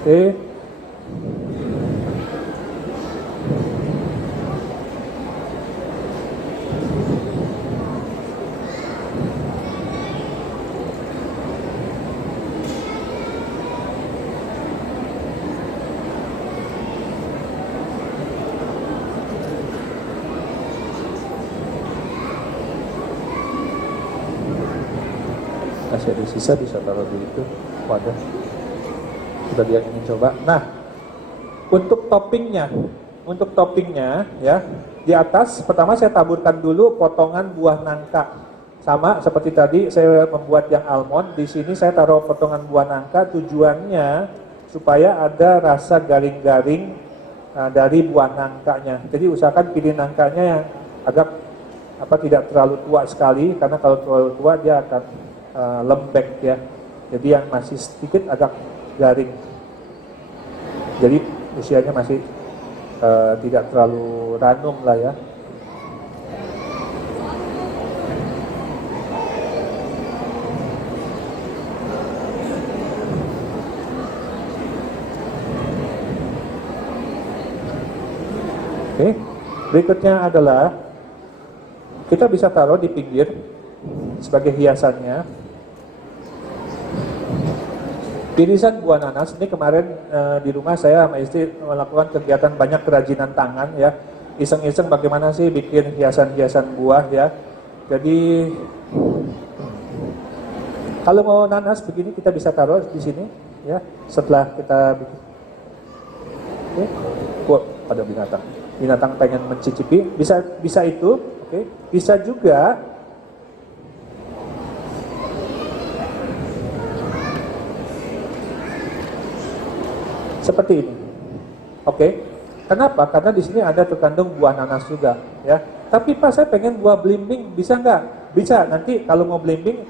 Oke. Masih ada sisa, bisa taruh di itu wadah. Kita dia ingin coba. Nah, untuk toppingnya ya, di atas pertama saya taburkan dulu potongan buah nangka. Sama seperti tadi saya membuat yang almond, di sini saya taruh potongan buah nangka, tujuannya supaya ada rasa garing-garing dari buah nangkanya. Jadi usahakan pilih nangkanya yang agak tidak terlalu tua sekali, karena kalau terlalu tua dia akan lembek ya. Jadi yang masih sedikit agak garing. Jadi usianya masih tidak terlalu ranum lah ya. Oke, berikutnya adalah kita bisa taruh di pinggir sebagai hiasannya. Irisan buah nanas ini kemarin di rumah saya sama istri melakukan kegiatan banyak kerajinan tangan ya, iseng-iseng bagaimana sih bikin hiasan-hiasan buah ya. Jadi kalau mau nanas begini kita bisa taruh di sini ya, setelah kita bikin. Oke, wah, ada binatang pengen mencicipi, bisa itu, oke, bisa juga. Seperti ini, oke. Kenapa? Karena di sini ada terkandung buah nanas juga, ya. Tapi Pak, saya pengen buah belimbing, bisa nggak? Bisa. Nanti kalau mau belimbing,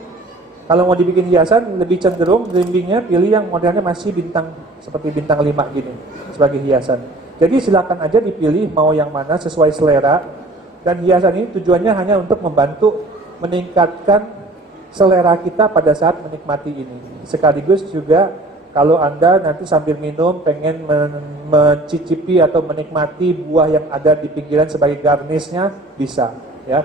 kalau mau dibikin hiasan, lebih cenderung belimbingnya pilih yang modelnya masih bintang seperti bintang 5 gini sebagai hiasan. Jadi silakan aja dipilih mau yang mana sesuai selera. Dan hiasan ini tujuannya hanya untuk membantu meningkatkan selera kita pada saat menikmati ini. Sekaligus juga kalau Anda nanti sambil minum pengen mencicipi atau menikmati buah yang ada di pinggiran sebagai garnishnya, bisa ya.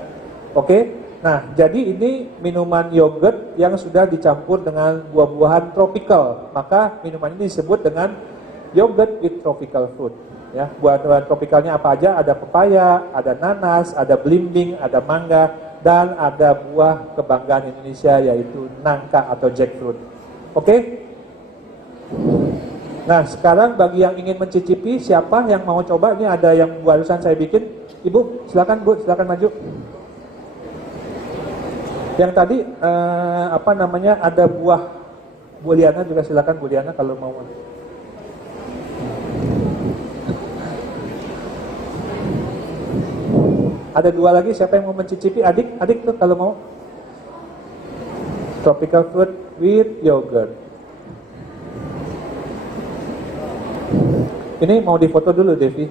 Oke. Nah, jadi ini minuman yogurt yang sudah dicampur dengan buah-buahan tropical. Maka minuman ini disebut dengan yogurt with tropical fruit. Ya, buah-buahan tropikalnya apa aja? Ada pepaya, ada nanas, ada belimbing, ada mangga, dan ada buah kebanggaan Indonesia yaitu nangka atau jackfruit. Oke? Nah, sekarang bagi yang ingin mencicipi, siapa yang mau coba? Ini ada yang barusan saya bikin. Ibu, silakan Bu, silakan maju. Yang tadi ada buah Bu Liana juga, silakan Bu Liana kalau mau. Ada 2 lagi, siapa yang mau mencicipi? Adik tuh kalau mau. Tropical fruit with yogurt. Ini mau difoto dulu, Devi.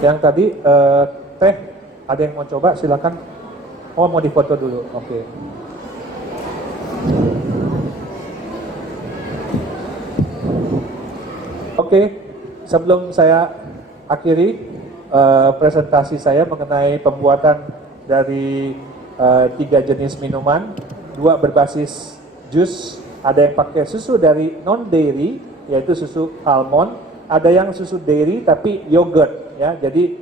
Yang tadi teh, ada yang mau coba? Silakan. Oh, mau difoto dulu. Oke. Oke. Sebelum saya akhiri presentasi saya mengenai pembuatan dari 3 jenis minuman, 2 berbasis jus. Ada yang pakai susu dari non-dairy, yaitu susu almond, ada yang susu dairy tapi yogurt ya. Jadi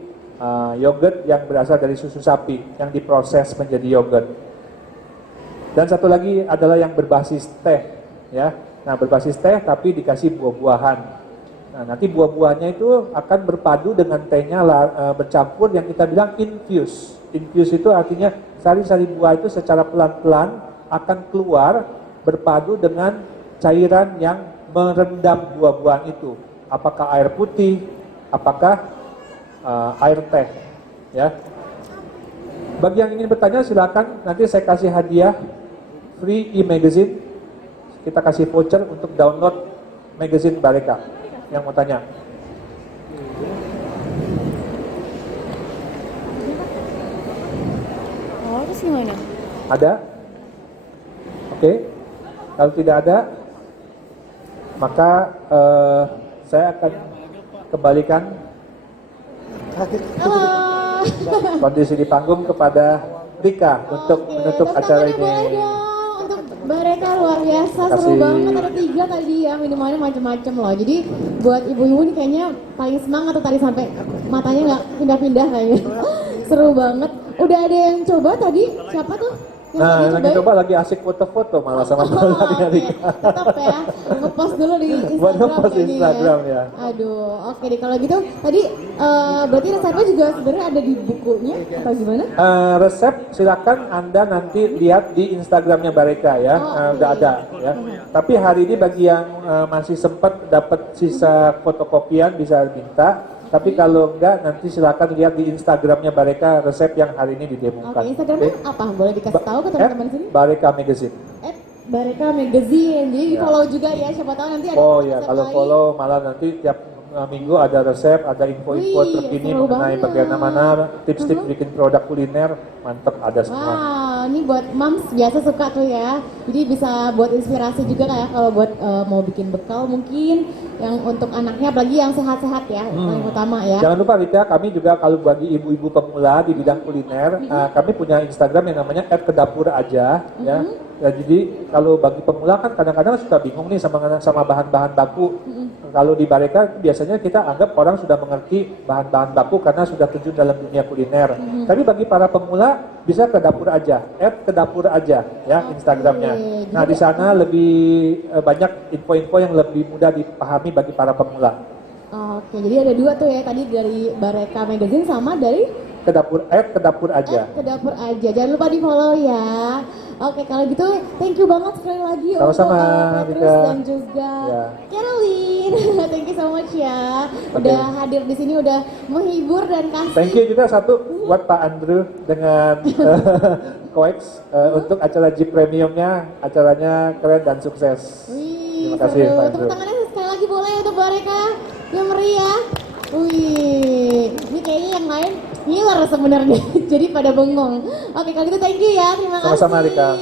yogurt yang berasal dari susu sapi yang diproses menjadi yogurt. Dan satu lagi adalah yang berbasis teh ya. Nah, berbasis teh tapi dikasih buah-buahan. Nah, nanti buah-buahnya itu akan berpadu dengan tehnya bercampur yang kita bilang infuse. Infuse itu artinya sari-sari buah itu secara pelan-pelan akan keluar berpadu dengan cairan yang merendam buah-buahan itu. Apakah air putih, apakah air teh, ya. Bagi yang ingin bertanya silakan, nanti saya kasih hadiah free e-magazine. Kita kasih voucher untuk download magazine Bareka. Yang mau tanya? Oh, terus gimana? Ada? Oke. Kalau tidak ada, maka saya akan kembalikan Halo. kondisi di panggung kepada Rika untuk Oke, menutup tepuk acara tangannya boleh ini. dong untuk Bareka, luar biasa, Terima seru kasih. banget, ada 3 tadi ya, minumannya macam-macam loh. Jadi buat ibu-ibu nih kayaknya paling semangat tuh tadi sampai matanya nggak pindah-pindah kayaknya. Seru banget. Udah ada yang coba tadi? Siapa tuh? Yang Nah, tadi lagi cobain? coba lagi asik foto-foto malah sama Oh, teman-teman oke. Rika. Tetap ya, ngepost dulu di Buat Instagram ngepost di kayaknya Instagram ya. Aduh, oke deh kalau gitu. Tadi berarti resepnya juga sebenarnya ada di bukunya atau gimana? Resep silakan Anda nanti lihat di Instagramnya Bareka ya. Oh, Udah oke. ada ya. Tapi hari ini bagi yang masih sempat dapat sisa fotokopian bisa minta. Tapi kalau enggak nanti silakan lihat di Instagramnya Bareka resep yang hari ini didemokan. Oke, Instagramnya apa? Boleh dikasih tahu ke teman-teman sini? Bareka Magazine. Bareka Magazine, jadi Ya. follow juga ya, siapa tahu nanti ada Oh resep ya, kalau lain. follow malah nanti tiap minggu ada resep, ada info-info Wih, terkini seru mengenai banget. bagaimana tips-tips bikin produk kuliner, mantep ada semua. Wah, ini buat moms biasa suka tuh ya. Jadi bisa buat inspirasi juga kayak kalau buat mau bikin bekal mungkin yang untuk anaknya, apalagi yang sehat-sehat ya, paling utama ya. Jangan lupa Rika, kami juga kalau bagi ibu-ibu pemula di bidang kuliner, kami punya Instagram yang namanya @kedapuraja ya. Ya, jadi kalau bagi pemula kan kadang-kadang suka bingung nih sama bahan-bahan baku. Kalau di Bareka biasanya kita anggap orang sudah mengerti bahan-bahan baku karena sudah terjun dalam dunia kuliner. Tapi bagi para pemula bisa ke dapur aja, @kedapuraja ya Instagramnya. Nah di sana lebih banyak info-info yang lebih mudah dipahami bagi para pemula. Oke, jadi ada 2 tuh ya, tadi dari Bareka Magazine sama dari Kedapur aja. ke dapur aja. Jangan lupa di follow ya. Oke, kalau gitu thank you banget sekali lagi Sama-sama, untuk Petrus Rika. dan juga Ya. Caroline. Thank you so much ya. Udah hadir di sini, udah menghibur dan kasih. Thank you juga satu buat Pak Andrew dengan Coex untuk acara Jeep Premiumnya, acaranya keren dan sukses. Wih, Terima kasih, seru. Pak Tepuk Andrew. tangannya sekali lagi boleh untuk Bareka yang meriah. Wih, ini kayaknya yang lain ngiler sebenarnya, jadi pada bengong. Oke, kalau gitu thank you ya, terima kasih. Sama-sama, Rika.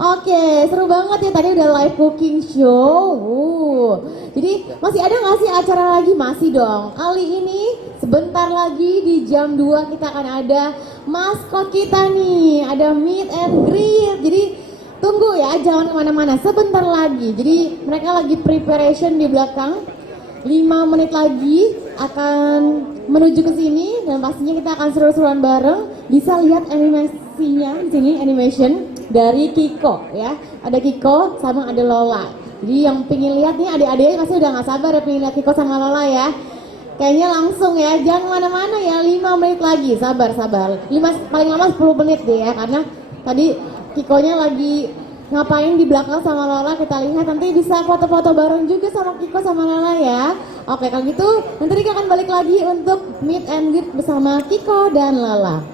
Oke, seru banget ya tadi udah live cooking show. Jadi masih ada nggak sih acara lagi? Masih dong. Kali ini sebentar lagi di jam 2 kita akan ada maskot kita nih, ada meet and greet. Jadi tunggu ya, jangan kemana-mana. Sebentar lagi. Jadi mereka lagi preparation di belakang. 5 menit lagi akan menuju ke sini dan pastinya kita akan seru-seruan bareng. Bisa lihat animasinya di sini, animation dari Kiko ya. Ada Kiko sama ada Lola. Jadi yang pingin lihat nih adik-adiknya pasti udah nggak sabar ya pingin lihat Kiko sama Lola ya. Kayaknya langsung ya, jangan kemana-mana ya, 5 menit lagi, sabar. 5, paling lama 10 menit deh ya, karena tadi Kikonya lagi ngapain di belakang sama Lola, kita lihat nanti bisa foto-foto bareng juga sama Kiko sama Lola ya. Oke, kalau gitu nanti Rika akan balik lagi untuk meet and greet bersama Kiko dan Lola.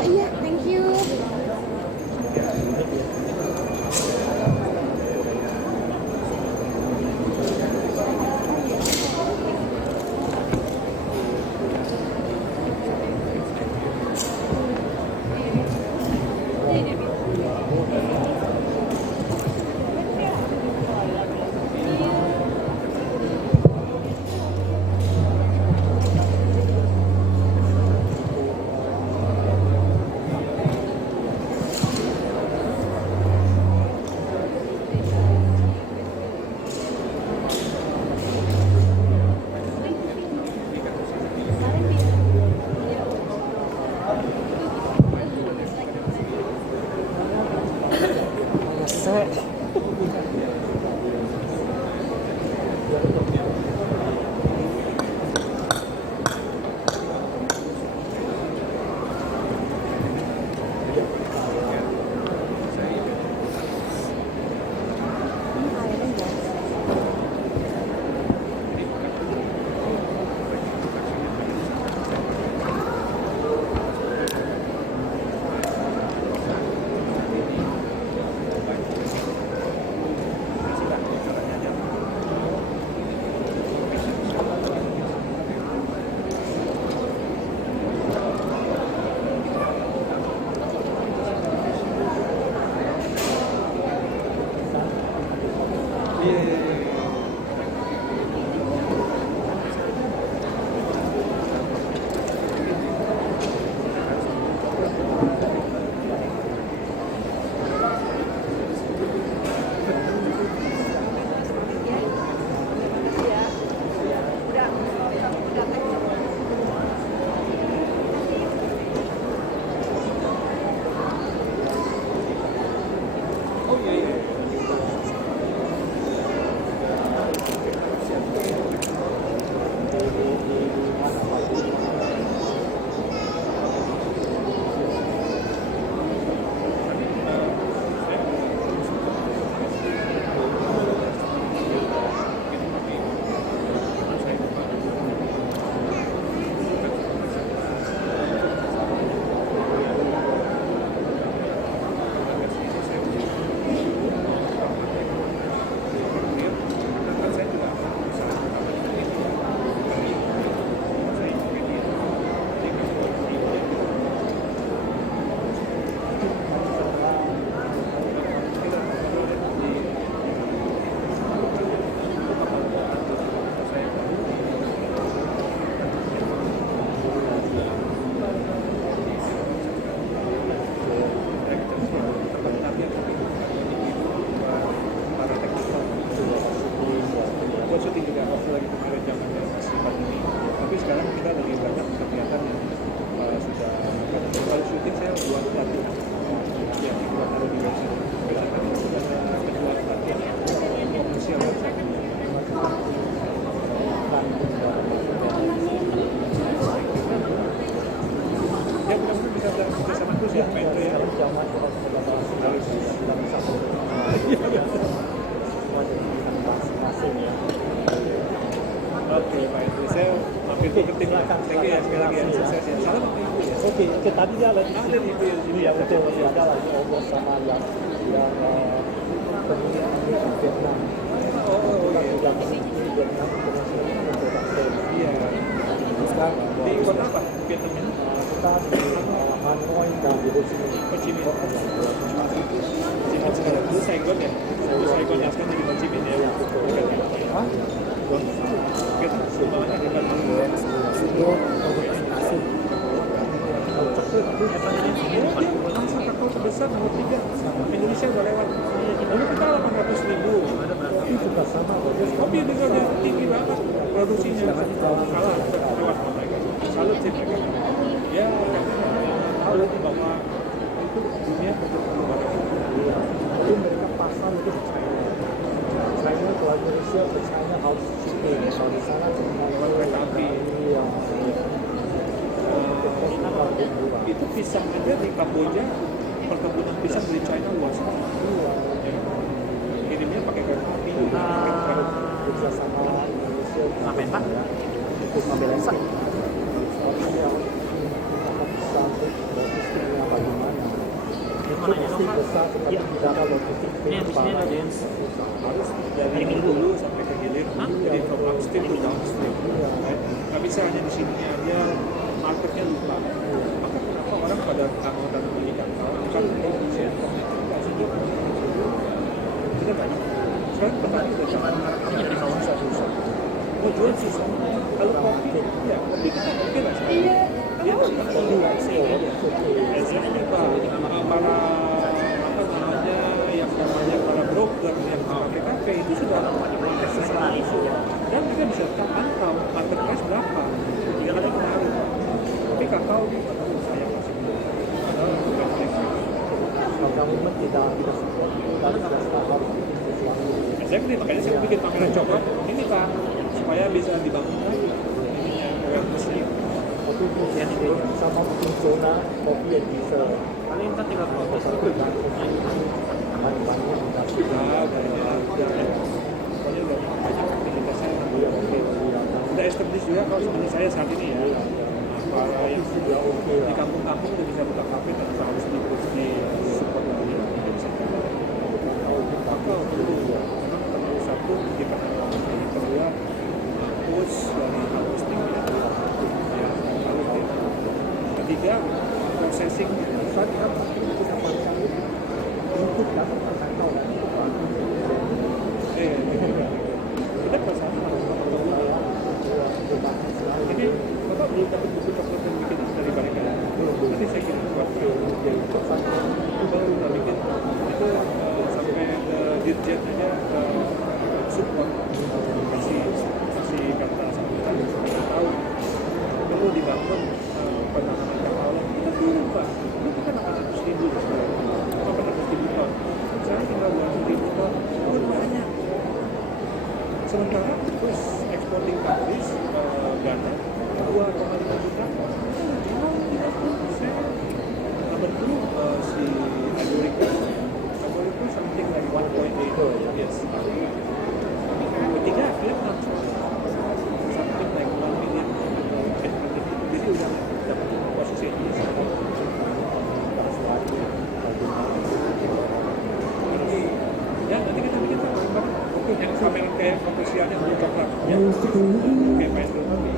Oh iya, thank you. ya waktu lagi kemarin zamannya masih pandemi, tapi sekarang kita lagi banyak kegiatan yang sudah kalau syuting saya buat pelatihan yang kita taruh di website kami sudah kedua pelatihan komersial website ya mudah-mudahan bisa bekerja sama terus ya Pak Indra ya. Oke, Pak Indra, saya mampir ke tim lah. Thank you ya sekali lagi ya. Sukses ya. Salam Pak Indra ya. Oke, tadi dia lagi Ahli itu ya. Ini ya betul masih ada lagi ngobrol sama yang peminat di Vietnam. Oh iya. Yang di Vietnam Iya. Di kota apa? Vietnam ini? kita di Hanoi dan di Ho Chi Minh. Ho Chi Minh. Ho Chi Minh sekarang dulu Saigon ya. Dulu Saigon yang sekarang jadi Ho Chi Minh ya. Hah? Kita semuanya hebat. Bangsa kakao terbesar nomor 3. Indonesia udah lewat. Dulu kita 800.000. Kopi juga sama. Kopi juga udah tinggi banget produksinya. Kalah lewat mereka. Salut sih mereka. Ya, tahu bahwa itu dunia berkembang banget. Jadi mereka pasar itu di China. China kalau Indonesia ke China harus shipping. Kalau di sana Lewat kereta api. yang Itu pisang aja di Kamboja, perkebunan pisang dari China luas banget. Ya. Kirimnya pakai kereta api. kerja sama Indonesia. Ngapain Pak? Untuk ngambil esak. Tapi yang kita bisa logistiknya bagaimana? Itu pasti besar tetapi tidak ada logistik. Ini di sini ada Jens. Harus dari hulu sampai ke hilir, jadi from upstream to downstream. Nggak bisa hanya di sini aja, marketnya lupa. Maka kenapa orang pada nggak mau tanam beli kakao? Kan Indonesia nggak sejuk. Kita banyak. Sekarang petani udah jangan Jadi mau susah. Mau jual susah. Kalau kopi, ya kopi kita oke lah sekarang. Dia tetap kopi langsing aja. Biasanya Pak, para apa namanya yang namanya para broker yang pakai kafe itu sudah sesuatu itu dan mereka bisa pantau market price berapa. Dia kadang menaruh. Tapi kakao di saya masih belum. Padahal itu kan Kalau government tidak support, dan swasta harus bikin sesuatu. exactly, makanya saya bikin pameran coklat ini Pak, supaya bisa dibangun lagi ininya awareness-nya. Tapi yang sama bikin zona kopi yang bisa paling kita 30. banyak industri. Pokoknya udah banyak aktivitasnya udah oke. Udah established juga kalau seperti saya saat ini ya. Para yang sudah oke di kampung-kampung udah bisa buka kafe tanpa harus di support lagi. Kakao dulu ya. Memang perlu satu kita yang kedua push dari harvestingnya. Ya, kalau ketiga processing. Saya pasti kita pasang untuk dapat kakao. Kita pasang ini Bapak belum dapat buku coklat yang bikin dari Bareka. Nanti saya kirim buat jadi itu baru kita bikin itu sampai ke dirjen aja support kasih kata sama kita tahu perlu dibangun penanaman kakao kita turun Pak. Dulu kita 800.000 800.000 ton. Sekarang tinggal 200.000 ton. Turun banyak. Sementara terus exporting countries Ghana 2,5 juta. Number 2 si Ivory Coast something like 1.8 yes. Ketiga Vietnam something like 1 million. Jadi udah dapat posisi ini. Ya nanti kita bikin Pak. Oke, yang pameran kayak komersialnya untuk coklat. Ya. Oke, Pak Indra nanti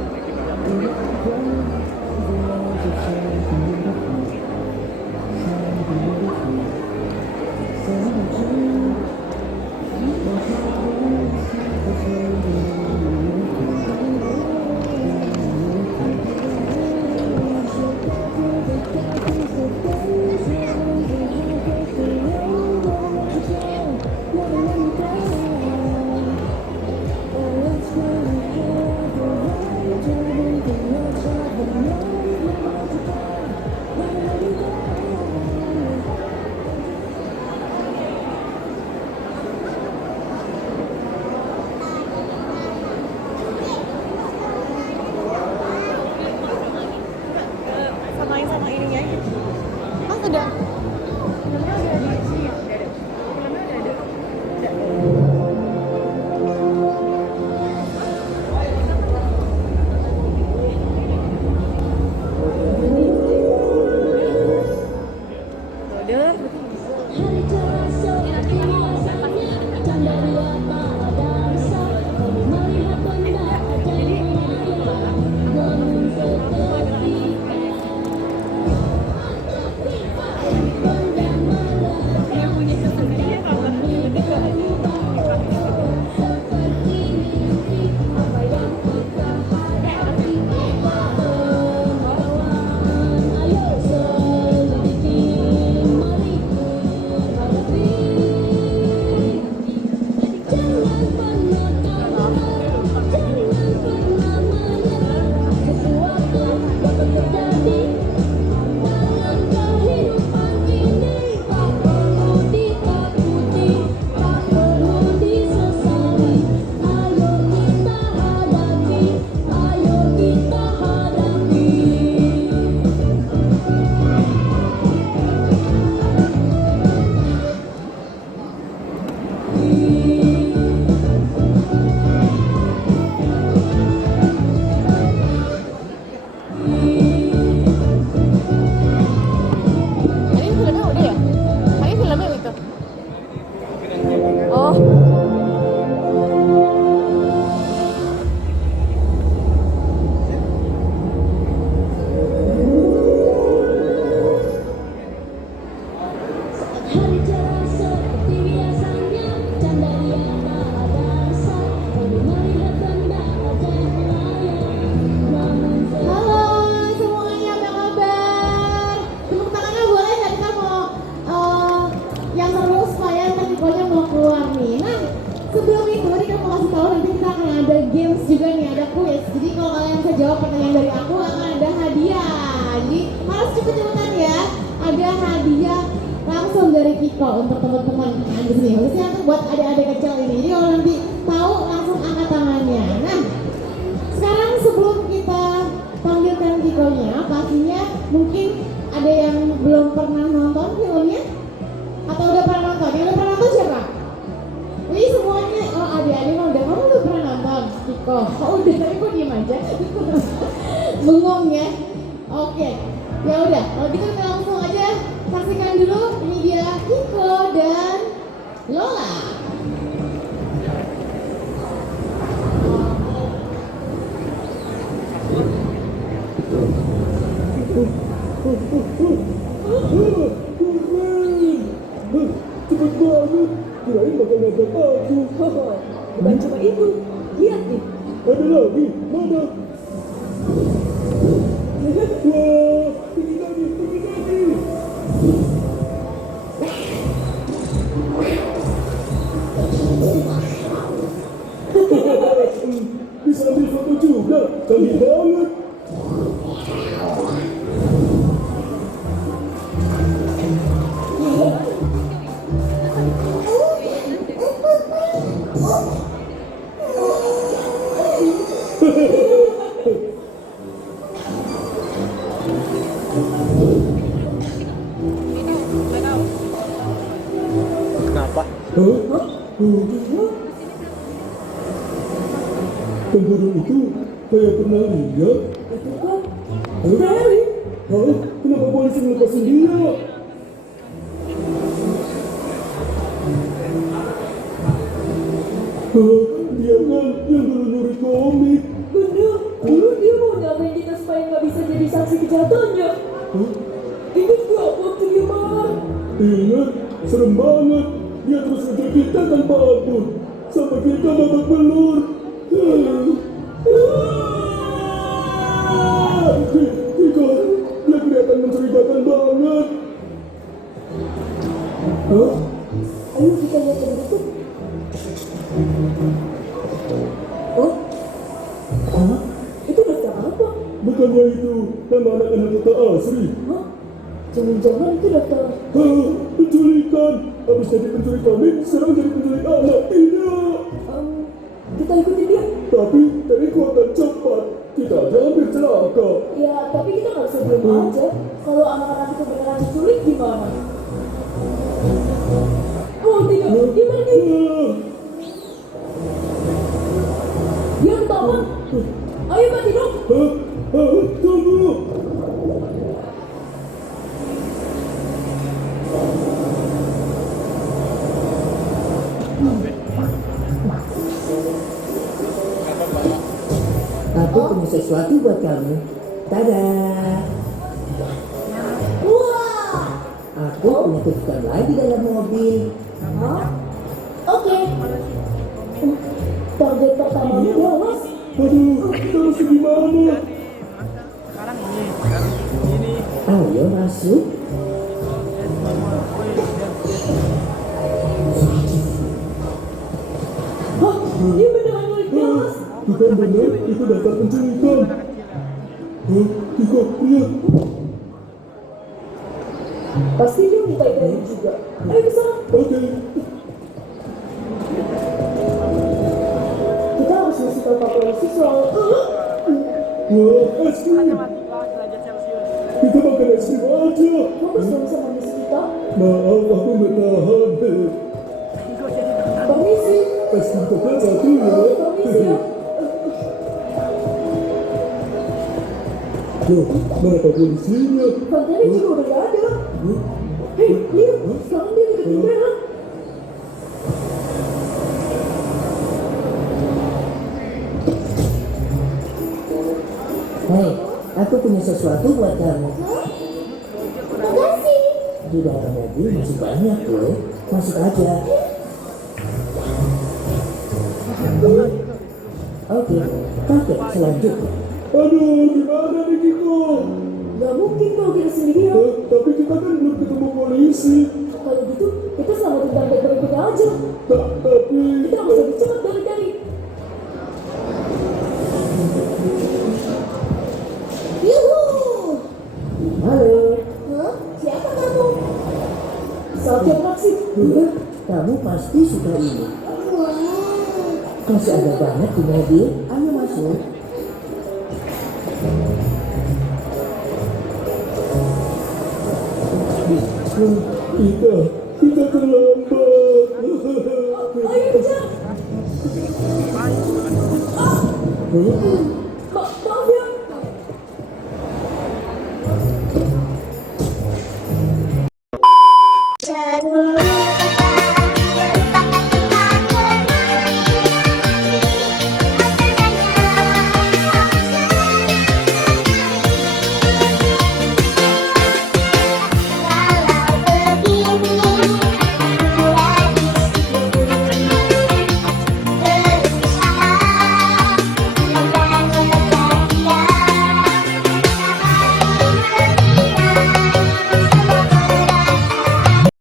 Let's go. jawab pertanyaan dari aku akan ada hadiah. Jadi harus cepet-cepetan ya. Ada hadiah langsung dari Kiko untuk teman-teman di sini. Khususnya untuk buat adik-adik kecil ini. Jadi kalau nanti tahu langsung angkat tangannya. Nah, sekarang sebelum kita panggilkan Kikonya, pastinya mungkin ada yang belum pernah nonton filmnya atau udah pernah nonton? Yang udah pernah nonton siapa? Wih semuanya, oh adik-adik mah udah, kamu udah pernah nonton Kiko? Oh udah, tapi kok diem aja? Bengong ya? Oke, ya udah, kalau gitu kita langsung aja saksikan dulu. Ini dia Kiko dan Lola. Cepet banget, kirain bakal nabrak aku. Bukan cuma itu, lihat nih. Ada lagi, mana? Wah, tinggi lagi, tinggi lagi. Bisa ambil foto juga, canggih banget. Kenapa? Hah? Pengguru itu kayak pernah lihat. Itu kan Mary. Hah? Kenapa polisi ngelepasin dia? Hah? Dia kan yang dulu nyuri komik. Bener, dulu dia mau nyamain kita supaya nggak bisa jadi saksi kejahatannya. Hah? Ingat gak waktu dia marah? Ingat? Serem banget. Dia terus ngejar kita tanpa ampun. Sampai kita babak belur. Kiko, dia kelihatan mencurigakan banget. Hah? Ayo kita lihat yang dekat. Oh, Hah? itu daftar apa? Bukannya itu nama anak-anak kita asli? Hah? Jangan-jangan itu daftar. Hah? Penculikan. Habis jadi pencuri komik, sekarang jadi penculik anak. Tidak. Kita ikutin dia. Tapi Teriko akan cepat. Kita aja hampir celaka. Ya, tapi kita nggak bisa diam aja. Kalau anak-anak itu beneran diculik gimana? Oh tidak, dia pergi. Dia ketahuan. Ayo mati dong. Tunggu. Aku punya sesuatu buat kamu. Tada! Wah. Aku punya tutupan lagi dalam mobil. Hah? Oke. Target pertamanya lolos. Aduh, kita mesti gimana? Sekarang ini. Ayo masuk. Hah? Dia beneran nyulik Dallas. Bukan benar, itu daftar penculikan. Hah? Kiko, lihat. Pasti dia minta itu juga. Ayo ke sana. Oke. Kita harus ngasih tahu Pak Polisi soal. Wah, es krim. Kita makan es krim aja. Fokus dong sama misi kita. Maaf, aku nggak tahan. Permisi. Es krim coklat satu ya. Permisi ya. Loh, mana Pak polisinya? Pantai juga udah gak ada. Hei, lihat. Sekarang dia deketin Bella. Hei, aku punya sesuatu buat kamu. Makasih. Di dalam mobil masih banyak loh. Masuk aja. Oke, pakai selanjutnya. Aduh, gimana nih Kiko? Gak mungkin kalau kita sendirian. Tapi kita kan belum ketemu polisi. Kalau gitu, kita selamatin target berikutnya aja. Tapi... Kita harus lebih cepat dari. pasti suka ini. Wah, Masih ada banget di mobil. Ayo masuk. Kita terlambat. ayo Jack.